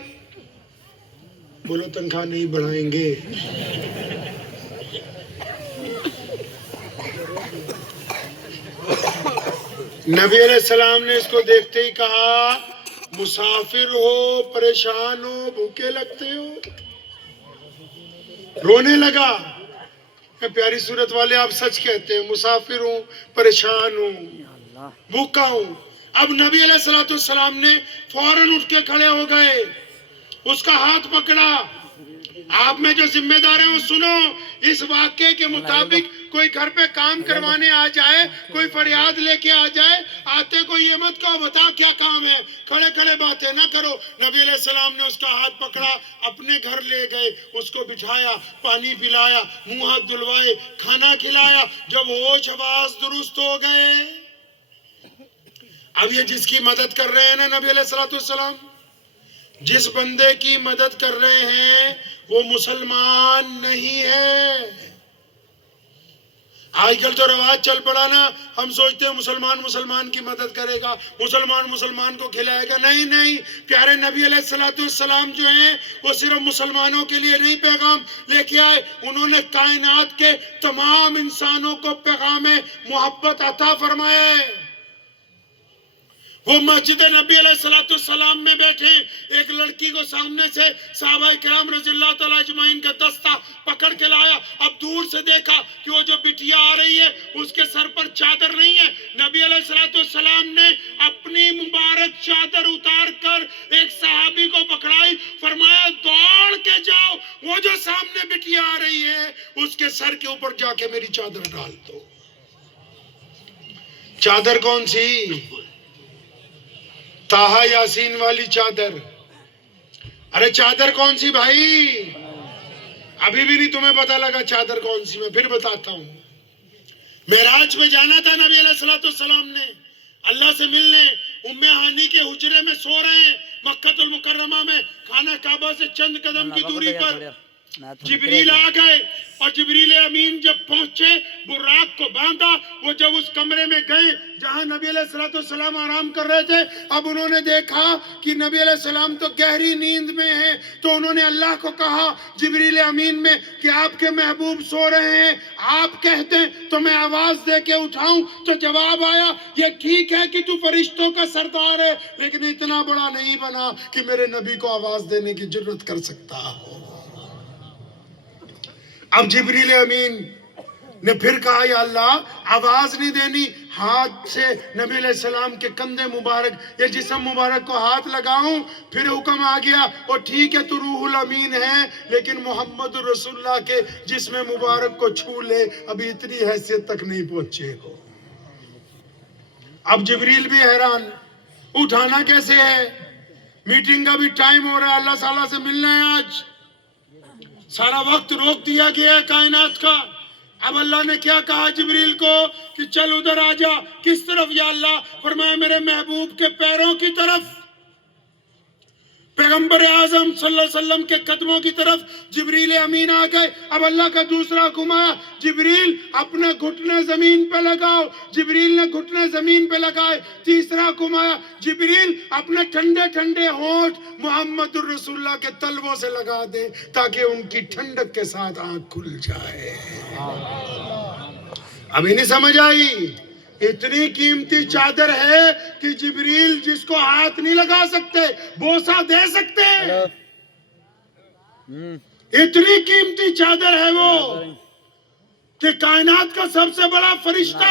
بولو تنخواہ نہیں بڑھائیں گے۔ نبی علیہ السلام نے اس کو دیکھتے ہی کہا مسافر ہو، پریشان ہو، بھوکے لگتے ہو؟ رونے لگا۔ پیاری صورت والے آپ سچ کہتے ہیں، مسافر ہوں، پریشان ہوں، بھوکا ہوں۔ اب نبی علیہ السلام نے فوراً اٹھ کے کھڑے ہو گئے، اس کا ہاتھ پکڑا۔ آپ میں جو ذمہ دار ہیں وہ سنو، اس واقعے کے مطابق کوئی گھر پہ کام کروانے آ جائے، کوئی فریاد لے کے آ جائے، آتے کو یہ مت کہو بتا کیا کام ہے، کھڑے کھڑے باتیں نہ کرو۔ نبی علیہ السلام نے اس کا ہاتھ پکڑا، اپنے گھر لے گئے، اس کو بٹھایا، پانی پلایا، منہ ہاتھ دھلوائے، کھانا کھلایا۔ جب ہوش حواس درست ہو گئے، اب یہ جس کی مدد کر رہے ہیں نا نبی علیہ السلام، جس بندے کی مدد کر رہے ہیں وہ مسلمان نہیں ہے۔ آج کل تو رواج چل پڑا نا، ہم سوچتے ہیں مسلمان کی مدد کرے گا، مسلمان کو کھلائے گا۔ نہیں نہیں، پیارے نبی علیہ السلام جو ہیں وہ صرف مسلمانوں کے لیے نہیں پیغام لے کے آئے، انہوں نے کائنات کے تمام انسانوں کو پیغام محبت عطا فرمایا ہے۔ وہ مسجد نبی علیہ السلام میں بیٹھے، ایک لڑکی کو سامنے سے صحابہ کرام رضی اللہ تعالیٰ اجمعین کا دستہ پکڑ کے لایا۔ اب دور سے دیکھا کہ وہ جو بٹیا آ رہی ہے اس کے سر پر چادر نہیں ہے۔ نبی علیہ السلام نے اپنی مبارک چادر اتار کر ایک صحابی کو پکڑائی، فرمایا دوڑ کے جاؤ، وہ جو سامنے بٹیا آ رہی ہے اس کے سر کے اوپر جا کے میری چادر ڈال دو۔ چادر کون سی؟ طٰہٰ یاسین والی چادر۔ ارے چادر کون سی بھائی؟ ابھی بھی نہیں تمہیں پتا لگا چادر کون سی؟ میں پھر بتاتا ہوں۔ معراج میں جانا تھا نبی علیہ السلام نے اللہ سے ملنے، ام ہانی کے حجرے میں سو رہے ہیں مکہ المکرمہ میں، خانہ کعبہ سے چند قدم کی دوری پر جبریل آ گئے، اور جبریل امین جب پہنچے براق کو باندھا۔ وہ جب اس کمرے میں گئے جہاں نبی علیہ السلام آرام کر رہے تھے، اب انہوں نے دیکھا کہ نبی علیہ السلام تو گہری نیند میں ہیں، تو انہوں نے اللہ کو کہا جبریل امین میں کہ آپ کے محبوب سو رہے ہیں، آپ کہتے ہیں تو میں آواز دے کے اٹھاؤں؟ تو جواب آیا یہ ٹھیک ہے کہ تو فرشتوں کا سردار ہے، لیکن اتنا بڑا نہیں بنا کہ میرے نبی کو آواز دینے کی جرت کر سکتا ہو۔ اب جبریل امین نے پھر کہا یا اللہ آواز نہیں دینی، ہاتھ سے نبی علیہ السلام کے کندھے مبارک یا جسم مبارک کو ہاتھ لگاؤں؟ پھر حکم آ گیا اور ٹھیک ہے تو روح الامین ہے، لیکن محمد رسول اللہ کے جسم مبارک کو چھو لے، ابھی اتنی حیثیت تک نہیں پہنچے ہو۔ اب جبریل بھی حیران، اٹھانا کیسے ہے؟ میٹنگ کا بھی ٹائم ہو رہا ہے، اللہ تعالیٰ سے ملنا ہے، آج سارا وقت روک دیا گیا ہے کائنات کا۔ اب اللہ نے کیا کہا جبریل کو کہ چل ادھر آ جا۔ کس طرف یا اللہ؟ فرمایا میرے محبوب کے پیروں کی طرف، پیغمبر اعظم صلی اللہ علیہ وسلم کے قدموں کی طرف جبریل امین آ گئے۔ اب اللہ کا دوسرا حکم آیا جبریل اپنے گھٹنے زمین پہ لگاؤ۔ جبریل نے گھٹنے زمین پہ لگائے۔ تیسرا حکم آیا جبریل اپنے ٹھنڈے ٹھنڈے ہونٹ محمد الرسول اللہ کے تلووں سے لگا دے تاکہ ان کی ٹھنڈک کے ساتھ آنکھ کھل جائے۔ ابھی نہیں سمجھ آئی؟ اتنی قیمتی چادر ہے کہ جبریل جس کو ہاتھ نہیں لگا سکتے بوسہ دے سکتے، اتنی قیمتی چادر ہے وہ کہ کائنات کا سب سے بڑا فرشتہ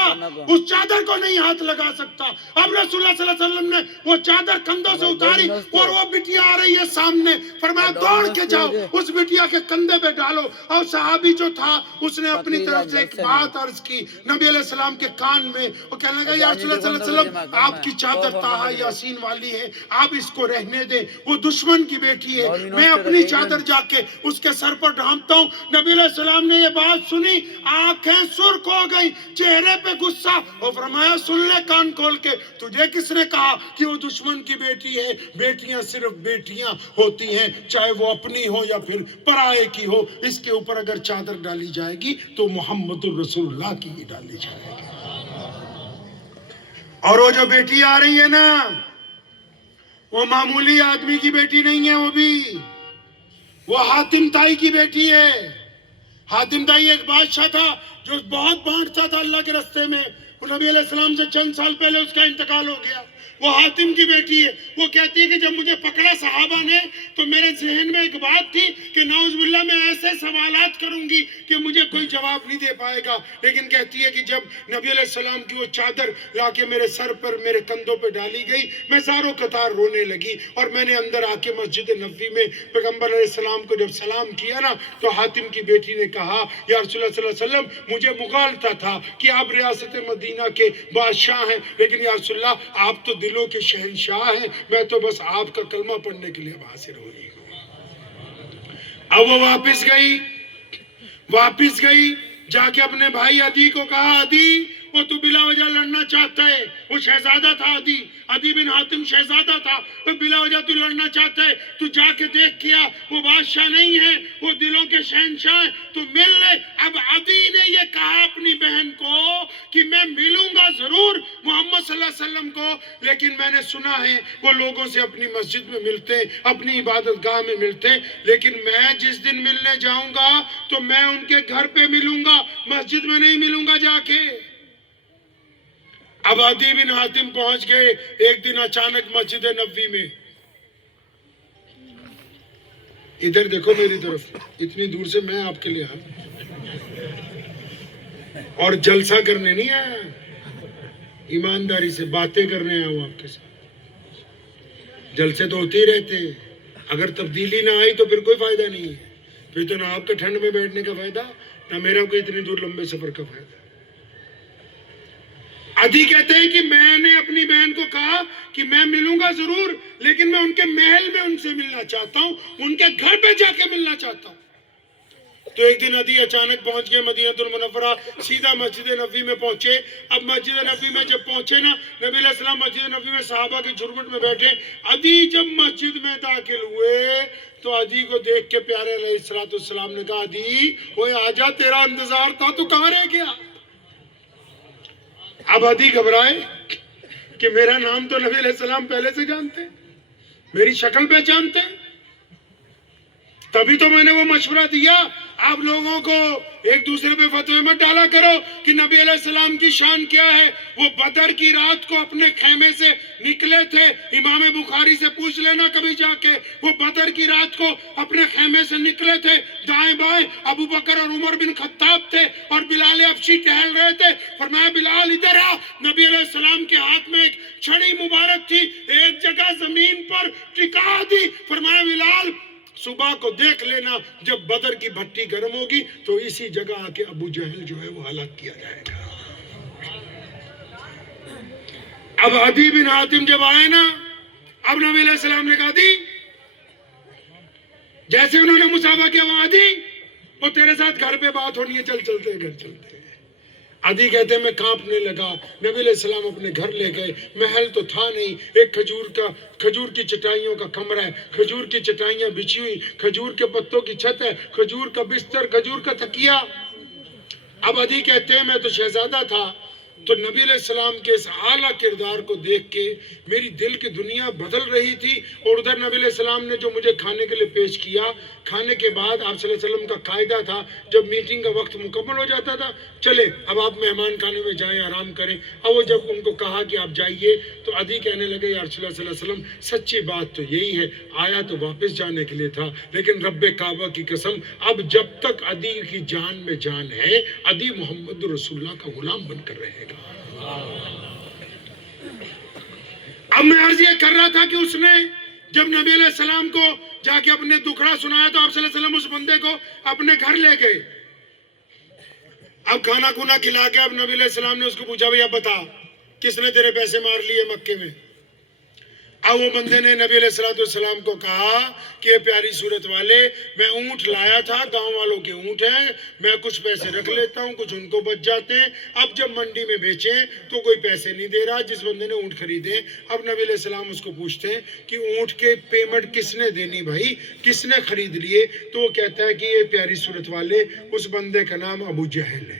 اس چادر کو نہیں ہاتھ لگا سکتا۔ اب رسول اللہ صلی اللہ علیہ وسلم نے وہ چادر کندھوں سے اتاری اور وہ بٹیا آ رہی ہے سامنے، فرمایا دوڑ کے جاؤ اس بٹیا کے کندھے پہ ڈالو۔ اور صحابی جو تھا اس نے اپنی طرف سے ایک بات عرض کی نبی علیہ السلام کے کان میں، وہ کہنے لگا یا رسول اللہ صلی اللہ علیہ وسلم آپ کی چادر طٰہٰ یاسین والی ہے، آپ اس کو رہنے دیں، وہ دشمن کی بیٹی ہے، میں اپنی چادر جا کے اس کے سر پر ڈھانپتا ہوں۔ نبی علیہ السلام نے یہ بات سنی، آنکھیں سرخ ہو گئی، چہرے پہ غصہ، اور فرمایا سن لے کان کھول کے، تجھے کس نے کہا کہ وہ دشمن کی بیٹی ہے؟ بیٹیاں صرف بیٹیاں ہوتی ہیں، چاہے وہ اپنی ہو یا پھر پرائے کی ہو، اس کے اوپر اگر چادر ڈالی جائے گی تو محمد الرسول اللہ کی ہی ڈالی جائے گی۔ اور وہ جو بیٹی آ رہی ہے نا، وہ معمولی آدمی کی بیٹی نہیں ہے، وہ حاتم طائی کی بیٹی ہے۔ حاتم طائی ایک بادشاہ تھا جو بہت بانٹتا تھا اللہ کے رستے میں، وہ نبی علیہ السلام سے چند سال پہلے اس کا انتقال ہو گیا۔ وہ حاتم کی بیٹی ہے. وہ کہتی ہے کہ جب مجھے پکڑا صحابہ نے تو میرے ذہن میں ایک بات تھی کہ نعوذ باللہ میں ایسے سوالات کروں گی کہ مجھے کوئی جواب نہیں دے پائے گا. لیکن کہتی ہے کہ جب نبی علیہ السلام کی وہ چادر لا کے میرے سر پر میرے کندھوں پہ ڈالی گئی, میں زاروں قطار رونے لگی. اور میں نے اندر آ کے مسجد نبوی میں پیغمبر علیہ السلام کو جب سلام کیا نا تو حاتم کی بیٹی نے کہا یا رسول اللہ صلی اللہ علیہ وسلم مجھے مغالطہ تھا کہ آپ ریاست مدینہ کے بادشاہ ہیں, لیکن یا رسول اللہ آپ تو دلوں کے شہنشاہ ہیں, میں تو بس آپ کا کلمہ پڑھنے کے لیے حاضر ہوئی ہوں. اب وہ واپس گئی جا کے اپنے بھائی عدی کو کہا عدی وہ تو بلا وجہ لڑنا چاہتا ہے. وہ شہزادہ تھا عدی بن حاتم شہزادہ تھا. وہ بلا وجہ تو لڑنا چاہتا ہے, تو جا کے دیکھ کیا وہ بادشاہ نہیں ہے, وہ دلوں کے شہنشاہ ہیں, تو مل لے. اب عدی نے یہ کہا اپنی بہن کو کہ میں ملوں گا ضرور محمد صلی اللہ علیہ وسلم کو, لیکن میں نے سنا ہے وہ لوگوں سے اپنی مسجد میں ملتے, اپنی عبادت گاہ میں ملتے, لیکن میں جس دن ملنے جاؤں گا تو میں ان کے گھر پہ ملوں گا, مسجد میں نہیں ملوں گا جا کے. اب عدی بن حاتم پہنچ گئے ایک دن اچانک مسجد نبوی میں. ادھر دیکھو میری طرف, اتنی دور سے میں آپ کے لیے آیا اور جلسہ کرنے نہیں آیا, ایمانداری سے باتیں کرنے آیا ہوں آپ کے ساتھ. جلسے تو ہوتے ہی رہتے ہیں, اگر تبدیلی نہ آئی تو پھر کوئی فائدہ نہیں ہے. پھر تو نہ آپ کا ٹھنڈ میں بیٹھنے کا فائدہ, نہ میرا کوئی اتنی دور لمبے سفر کا فائدہ. عدی کہتے ہیں کہ میں نے اپنی بہن کو کہا کہ میں ملوں گا ضرور, لیکن میں ان کے محل میں ان سے ملنا چاہتا ہوں, ان کے گھر پہ جا کے ملنا چاہتا ہوں. تو ایک دن عدی اچانک پہنچ گئے مدینہ المنورہ, سیدھا مسجد نبوی میں پہنچے. اب مسجد نبوی میں جب پہنچے نا, نبی علیہ السلام مسجد نبوی میں صحابہ کے جھرمٹ میں بیٹھے. عدی جب مسجد میں داخل ہوئے تو عدی کو دیکھ کے پیارے علیہ السلام نے کہا عدی اوے آجا, تیرا انتظار تھا, تو کہاں رہ گیا. اب عدی گھبرائے کہ میرا نام تو نبی علیہ السلام پہلے سے جانتے, میری شکل پہچانتے, تبھی تو میں نے وہ مشورہ دیا آپ لوگوں کو ایک دوسرے پہ فتوے مت ڈالا کرو کہ نبی علیہ السلام کی شان کیا ہے. وہ بدر کی رات کو اپنے خیمے سے نکلے تھے, امام بخاری سے پوچھ لینا کبھی جا کے, وہ بدر کی رات کو اپنے خیمے سے نکلے تھے. دائیں بائیں ابو بکر اور عمر بن خطاب تھے اور بلال حبشی ٹہل رہے تھے. فرمایا بلال ادھر آ. نبی علیہ السلام کے ہاتھ میں ایک چھڑی مبارک تھی, ایک جگہ زمین پر ٹکا دی. فرمایا بلال صبح کو دیکھ لینا, جب بدر کی بھٹی گرم ہوگی تو اسی جگہ آ کے ابو جہل جو ہے وہ ہلاک کیا جائے گا. اب عدی بن حاتم جب آئے نا, اب نبی علیہ السلام نے کہا عدی, جیسے انہوں نے مصافحہ کیا وہاں عدی وہ تیرے ساتھ گھر پہ بات ہونی ہے, چل چلتے ہیں گھر چلتے ہیں. عدی کہتے ہیں میں کانپنے لگا. نبی علیہ السلام اپنے گھر لے گئے, محل تو تھا نہیں, ایک کھجور کی چٹائیوں کا کمرہ ہے, کھجور کی چٹائیاں بچھی ہوئی, کھجور کے پتوں کی چھت ہے, کھجور کا بستر, کھجور کا تکیہ. اب عدی کہتے ہیں میں تو شہزادہ تھا, تو نبی علیہ السلام کے اس اعلیٰ کردار کو دیکھ کے میری دل کی دنیا بدل رہی تھی. اور ادھر نبی علیہ السلام نے جو مجھے کھانے کے لیے پیش کیا, کھانے کے بعد آپ صلی اللہ علیہ وسلم کا قاعدہ تھا جب میٹنگ کا وقت مکمل ہو جاتا تھا, چلے اب آپ مہمان خانے میں جائیں, آرام کریں. اب وہ جب ان کو کہا کہ آپ جائیے تو عدی کہنے لگے یا رسول اللہ صلی اللہ علیہ وسلم سچی بات تو یہی ہے, آیا تو واپس جانے کے لیے تھا, لیکن رب کعبہ کی قسم اب جب تک عدی کی جان میں جان ہے عدی محمد رسول اللہ کا غلام بن کر رہے گا. اب میں عرض یہ کر رہا تھا کہ اس نے جب نبی علیہ السلام کو جا کے اپنے دکھڑا سنایا تو آپ صلی اللہ علیہ وسلم اس بندے کو اپنے گھر لے گئے. اب کھانا کھونا کھلا کے اب نبی علیہ السلام نے اس کو پوچھا بھئی اب بتا کس نے تیرے پیسے مار لیے مکے میں. اب وہ بندے نے نبی علیہ السلام کو کہا کہ یہ پیاری صورت والے, میں اونٹ لایا تھا, گاؤں والوں کے اونٹ ہیں, میں کچھ پیسے رکھ لیتا ہوں, کچھ ان کو بچ جاتے ہیں. اب جب منڈی میں بیچیں تو کوئی پیسے نہیں دے رہا جس بندے نے اونٹ خریدے. اب نبی علیہ السلام اس کو پوچھتے ہیں کہ اونٹ کے پیمنٹ کس نے دینی بھائی, کس نے خرید لیے؟ تو وہ کہتا ہے کہ یہ پیاری صورت والے اس بندے کا نام ابو جہل ہے.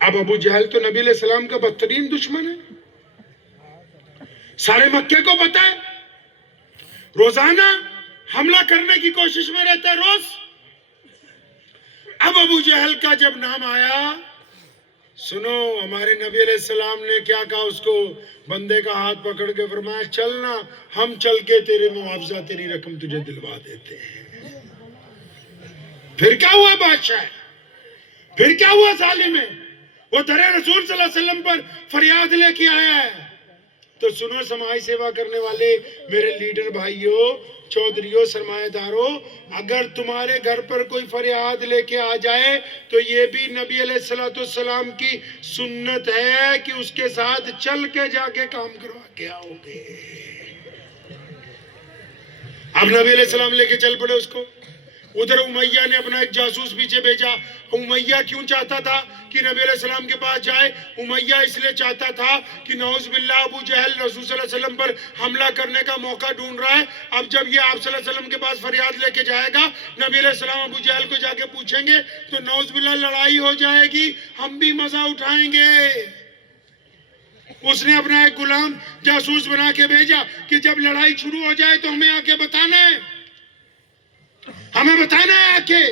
اب ابو جہل تو نبی علیہ السلام کا بدترین دشمن ہے, سارے مکے کو پتا ہے, روزانہ حملہ کرنے کی کوشش میں رہتا ہے روز. اب ابو جہل کا جب نام آیا سنو ہمارے نبی علیہ السلام نے کیا کہا اس کو؟ بندے کا ہاتھ پکڑ کے فرمایا چلنا، ہم چل کے تیرے معاوضہ تیری رقم تجھے دلوا دیتے ہیں۔ پھر کیا ہوا بادشاہ؟ پھر کیا ہوا ظالم ہے؟ وہ در رسول صلی اللہ علیہ وسلم پر فریاد لے کے آیا ہے۔ تو سنو سماجی سیوا کرنے والے میرے لیڈر بھائیوں، چودھریوں، سرمایہ داروں، اگر تمہارے گھر پر کوئی فریاد لے کے آ جائے تو یہ بھی نبی علیہ السلام کی سنت ہے کہ اس کے ساتھ چل کے جا کے کام کروا کے آؤ گے۔ اب نبی علیہ السلام لے کے چل پڑے اس کو۔ ادھر امیہ نے اپنا ایک جاسوس پیچھے بھیجا۔ امیہ کیوں چاہتا تھا کہ نبی علیہ السلام کے پاس جائے؟ امیہ اس لیے چاہتا تھا کہ نعوذ باللہ ابو جہل رسول صلی اللہ علیہ وسلم پر حملہ کرنے کا موقع ڈھونڈ رہا ہے۔ اب جب یہ آپ صلی اللہ علیہ وسلم کے پاس فریاد لے کے جائے گا، نبی علیہ السلام ابو جہل کو جا کے پوچھیں گے تو نعوذ باللہ لڑائی ہو جائے گی، ہم بھی مزہ اٹھائیں گے۔ اس نے اپنا ایک غلام جاسوس بنا کے بھیجا کہ جب لڑائی شروع ہو جائے تو ہمیں آ کے بتانا ہے، ہمیں بتانا ہے آ کے۔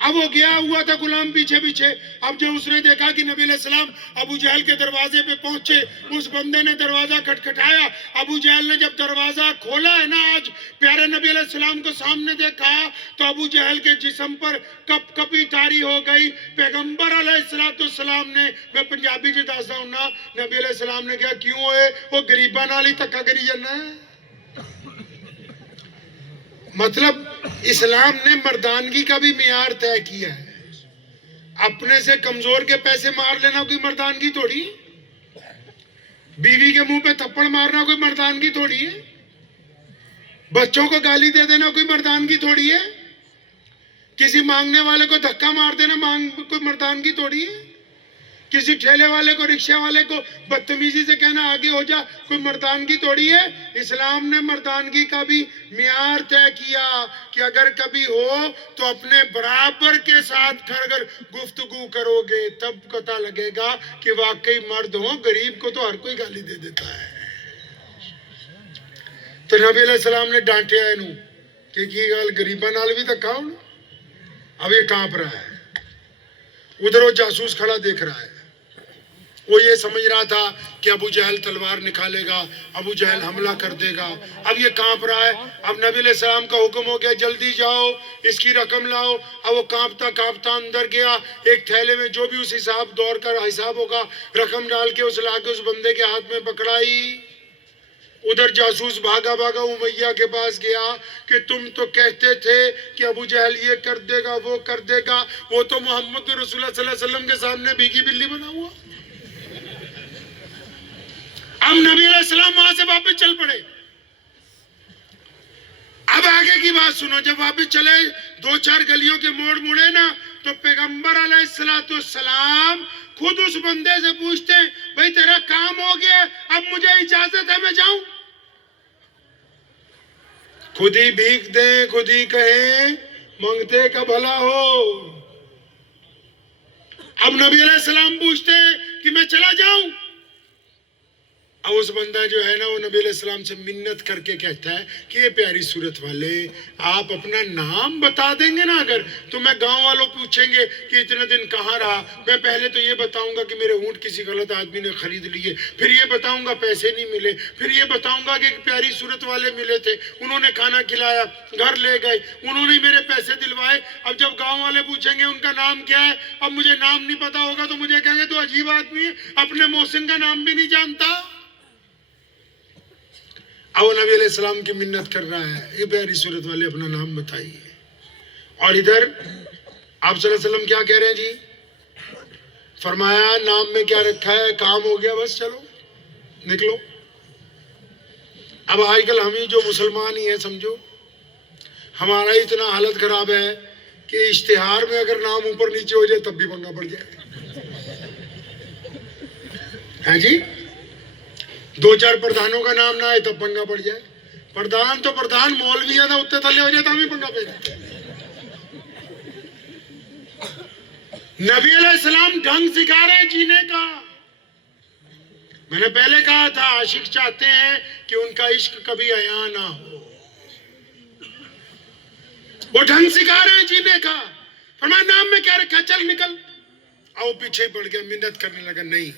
اب وہ گیا ہوا تھا غلام پیچھے پیچھے۔ اب جب اس نے دیکھا کہ نبی علیہ السلام ابو جہل کے دروازے پہ پہنچے، اس بندے نے دروازہ کھٹکھٹایا۔ ابو جہل نے جب دروازہ کھولا ہے نا، آج پیارے نبی علیہ السلام کو سامنے دیکھا تو ابو جہل کے جسم پر کپ کپی طاری ہو گئی۔ پیغمبر علیہ السلام نے، میں پنجابی جو دسدا ہوں نا، نبی علیہ السلام نے کہا کیوں ہوئے وہ غریباں نال ہی تکا کری جانا ہے۔ مطلب اسلام نے مردانگی کا بھی معیار طے کیا ہے۔ اپنے سے کمزور کے پیسے مار لینا کوئی مردانگی تھوڑی ہے۔ بیوی کے منہ پہ تھپڑ مارنا کوئی مردانگی تھوڑی ہے۔ بچوں کو گالی دے دینا کوئی مردانگی تھوڑی ہے۔ کسی مانگنے والے کو دھکا مار دینا کوئی مردانگی تھوڑی ہے۔ کسی ٹھیلے والے کو، رکشے والے کو بدتمیزی سے کہنا آگے ہو جا کوئی مردانگی تھوڑی ہے۔ اسلام نے مردانگی کا بھی معیار طے کیا کہ اگر کبھی ہو تو اپنے برابر کے ساتھ اگر گفتگو کرو گے تب پتہ لگے گا کہ واقعی مرد ہو۔ غریب کو تو ہر کوئی گالی دے دیتا ہے۔ تو نبی علیہ السلام نے ڈانٹیا انہوں کہ کی گل غریباں نال بھی دھکا ہونا۔ اب یہ کانپ رہا ہے۔ ادھر وہ جاسوس کھڑا دیکھ رہا ہے۔ وہ یہ سمجھ رہا تھا کہ ابو جہل تلوار نکالے گا، ابو جہل حملہ کر دے گا۔ اب یہ کانپ رہا ہے۔ اب نبی علیہ السلام کا حکم ہو گیا جلدی جاؤ اس کی رقم لاؤ۔ اب وہ کانپتا کانپتا اندر گیا، ایک تھیلے میں جو بھی اس حساب دور کا حساب ہوگا رقم ڈال کے اس لا کے اس بندے کے ہاتھ میں پکڑائی۔ ادھر جاسوس بھاگا بھاگا امیہ کے پاس گیا کہ تم تو کہتے تھے کہ ابو جہل یہ کر دے گا وہ کر دے گا، وہ تو محمد رسول اللہ صلی اللہ علیہ وسلم کے سامنے بھیگی بلی بنا ہوا۔ اب نبی علیہ السلام وہاں سے واپس چل پڑے۔ اب آگے کی بات سنو، جب واپس چلے 2-4 گلیوں کے موڑ مڑے نا تو پیغمبر علیہ السلام خود اس بندے سے پوچھتے ہیں بھئی تیرا کام ہو گیا، اب مجھے اجازت ہے میں جاؤں؟ خود ہی بھیک دیں، خود ہی کہیں، منگتے کا بھلا ہو۔ اب نبی علیہ السلام پوچھتے ہیں کہ میں چلا جاؤں؟ اب اس بندہ جو ہے نا وہ نبی علیہ السلام سے منت کر کے کہتا ہے کہ یہ پیاری صورت والے آپ اپنا نام بتا دیں گے نا، اگر تو میں گاؤں والوں پوچھیں گے کہ اتنے دن کہاں رہا، میں پہلے تو یہ بتاؤں گا کہ میرے اونٹ کسی غلط آدمی نے خرید لیے، پھر یہ بتاؤں گا پیسے نہیں ملے، پھر یہ بتاؤں گا کہ ایک پیاری صورت والے ملے تھے، انہوں نے کھانا کھلایا، گھر لے گئے، انہوں نے میرے پیسے دلوائے۔ اب جب گاؤں والے پوچھیں گے ان کا نام کیا ہے، اب مجھے نام نہیں پتا ہوگا تو مجھے کہیں گے تو عجیب آدمی ہے، اپنے محسن کا نام بھی نہیں جانتا۔ اب نبی علیہ السلام کی منت کر رہا ہے یہ پیاری صورت والے اپنا نام بتائیے۔ اور ادھر آپ صلی اللہ علیہ وسلم کیا کہہ رہے ہیں جی؟ فرمایا نام میں کیا رکھا ہے، کام ہو گیا بس چلو نکلو۔ اب آج کل ہم ہی جو مسلمان ہی ہیں سمجھو، ہمارا اتنا حالت خراب ہے کہ اشتہار میں اگر نام اوپر نیچے ہو جائے تب بھی پنگا پڑ جائے ہے جی۔ 2-4 پردھانوں کا نام نہ آئے تب پنگا پڑ جائے۔ پردھان تو پردھان مولوی ہے نا اتنے تھلے ہو جائے تو ہمیں پنگا پڑ جائے۔ نبی علیہ السلام ڈھنگ سکھا رہے ہیں جینے کا۔ میں نے پہلے کہا تھا عاشق چاہتے ہیں کہ ان کا عشق کبھی عیاں نہ ہو، وہ ڈھنگ سکھا رہے ہیں جینے کا۔ فرمایا نام میں کیا رکھا، چل نکل۔ اور وہ پیچھے ہی پڑ گیا, منت کرنے لگا, نہیں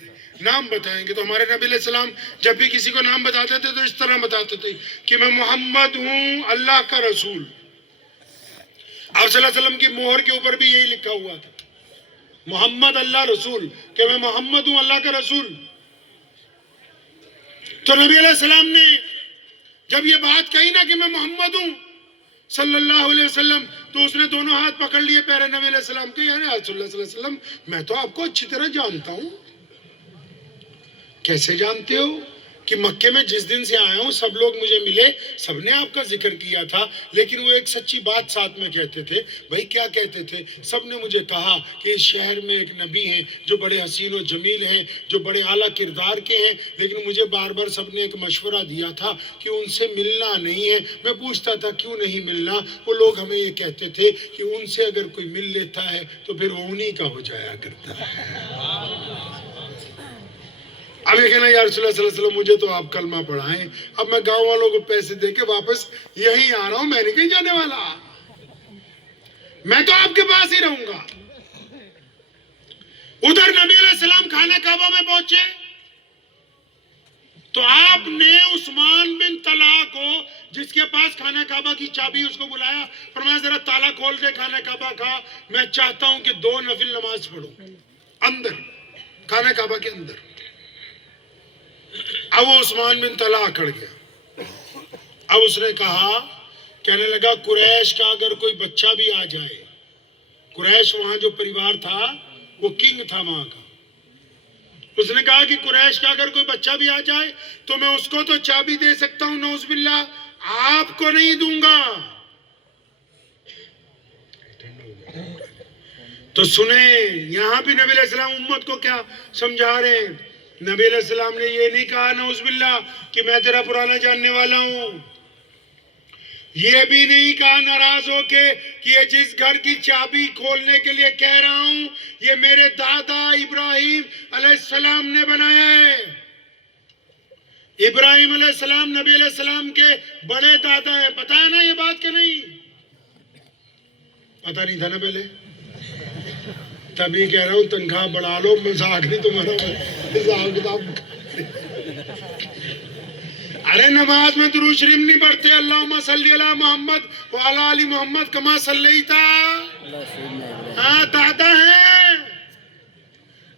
نام بتائیں گے. تو ہمارے نبی علیہ السلام جب بھی کسی کو نام بتاتے تھے تو اس طرح بتاتے تھے کہ میں محمد ہوں اللہ کا رسول. آپ صلی اللہ علیہ وسلم کی مہر کے اوپر بھی یہی لکھا ہوا تھا, محمد اللہ رسول, کہ میں محمد ہوں اللہ کا رسول. تو نبی علیہ السلام نے جب یہ بات کہی نا کہ میں محمد ہوں صلی اللہ علیہ وسلم, تو اس نے دونوں ہاتھ پکڑ لیے پیارے نبی علیہ السلام کے. یعنی رسول اللہ صلی اللہ علیہ وسلم, میں تو آپ کو اچھی طرح جانتا ہوں. کیسے جانتے ہو؟ کہ مکے میں جس دن سے آیا ہوں سب لوگ مجھے ملے, سب نے آپ کا ذکر کیا تھا, لیکن وہ ایک سچی بات ساتھ میں کہتے تھے. بھائی کیا کہتے تھے؟ سب نے مجھے کہا کہ اس شہر میں ایک نبی ہیں جو بڑے حسین و جمیل ہیں, جو بڑے اعلیٰ کردار کے ہیں, لیکن مجھے بار بار سب نے ایک مشورہ دیا تھا کہ ان سے ملنا نہیں ہے. میں پوچھتا تھا کیوں نہیں ملنا؟ وہ لوگ ہمیں یہ کہتے تھے کہ ان سے اگر کوئی مل لیتا ہے تو پھر وہ انہی کا ہو جایا کرتا ہے. اب یہ کہنا یا رسول اللہ صلی اللہ علیہ وسلم مجھے تو آپ کلمہ پڑھائیں, اب میں گاؤں والوں کو پیسے دے کے واپس یہیں آ رہا ہوں, میں نہیں کہیں جانے والا, میں تو آپ کے پاس ہی رہوں گا. ادھر نبی علیہ السلام خانہ کعبہ میں پہنچے تو آپ نے عثمان بن طلحہ کو, جس کے پاس خانہ کعبہ کی چابی, اس کو بلایا, فرمایا ذرا تالا کھول دے خانہ کعبہ کا, میں چاہتا ہوں کہ 2 نفل نماز پڑھوں اندر خانہ کعبہ کے اندر. اب وہ عثمان بن طلحہ اکڑ گیا. اب اس نے کہا, کہنے لگا قریش کا اگر کوئی بچہ بھی آ جائے, قریش وہاں جو پریوار تھا وہ کنگ تھا وہاں کا, اس نے کہا کہ قریش کا اگر کوئی بچہ بھی آ جائے تو میں اس کو تو چابی دے سکتا ہوں, نعوذ باللہ آپ کو نہیں دوں گا. تو سنیں یہاں بھی نبی علیہ السلام امت کو کیا سمجھا رہے ہیں. نبی علیہ السلام نے یہ نہیں کہا نعوذ باللہ کہ میں تیرا پرانا جاننے والا ہوں, یہ بھی نہیں کہا ناراض ہو کے کہ یہ جس گھر کی چابی کھولنے کے لیے کہہ رہا ہوں یہ میرے دادا ابراہیم علیہ السلام نے بنایا ہے. ابراہیم علیہ السلام نبی علیہ السلام کے بڑے دادا ہے. پتا ہے نا یہ بات کہ نہیں؟ پتا نہیں تھا نا پہلے, تبھی کہہ رہا ہوں تنخواہ بڑھا لو, مذاق نہیں تمہارا حساب کتاب. ارے نماز میں درود شریف نہیں پڑھتے, اللہم صلی علی محمد وعلی آل محمد کما صلیت, ہاں دادا ہیں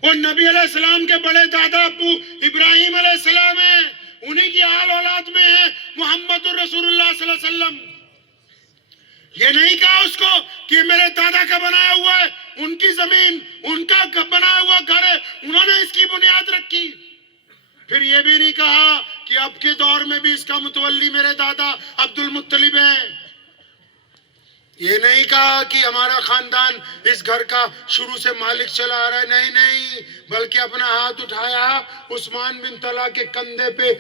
وہ نبی علیہ السلام کے بڑے دادا ابو ابراہیم علیہ السلام ہیں, انہی کی آل اولاد میں ہے محمد الرسول اللہ صلی اللہ علیہ وسلم. یہ نہیں کہا اس کو کہ میرے دادا کا بنایا ہوا ہے, ان کی زمین ان کا بنایا ہوا گھر ہے, انہوں نے اس کی بنیاد رکھی. پھر یہ بھی نہیں کہا کہ اب کے دور میں بھی اس کا متولی میرے دادا عبد المطلب ہیں. یہ نہیں کہا کہ ہمارا خاندان اس گھر کا شروع سے مالک چلا آ رہا ہے, نہیں نہیں, بلکہ اپنا ہاتھ اٹھایا, عثمان بن طلحہ کے کندھے پہ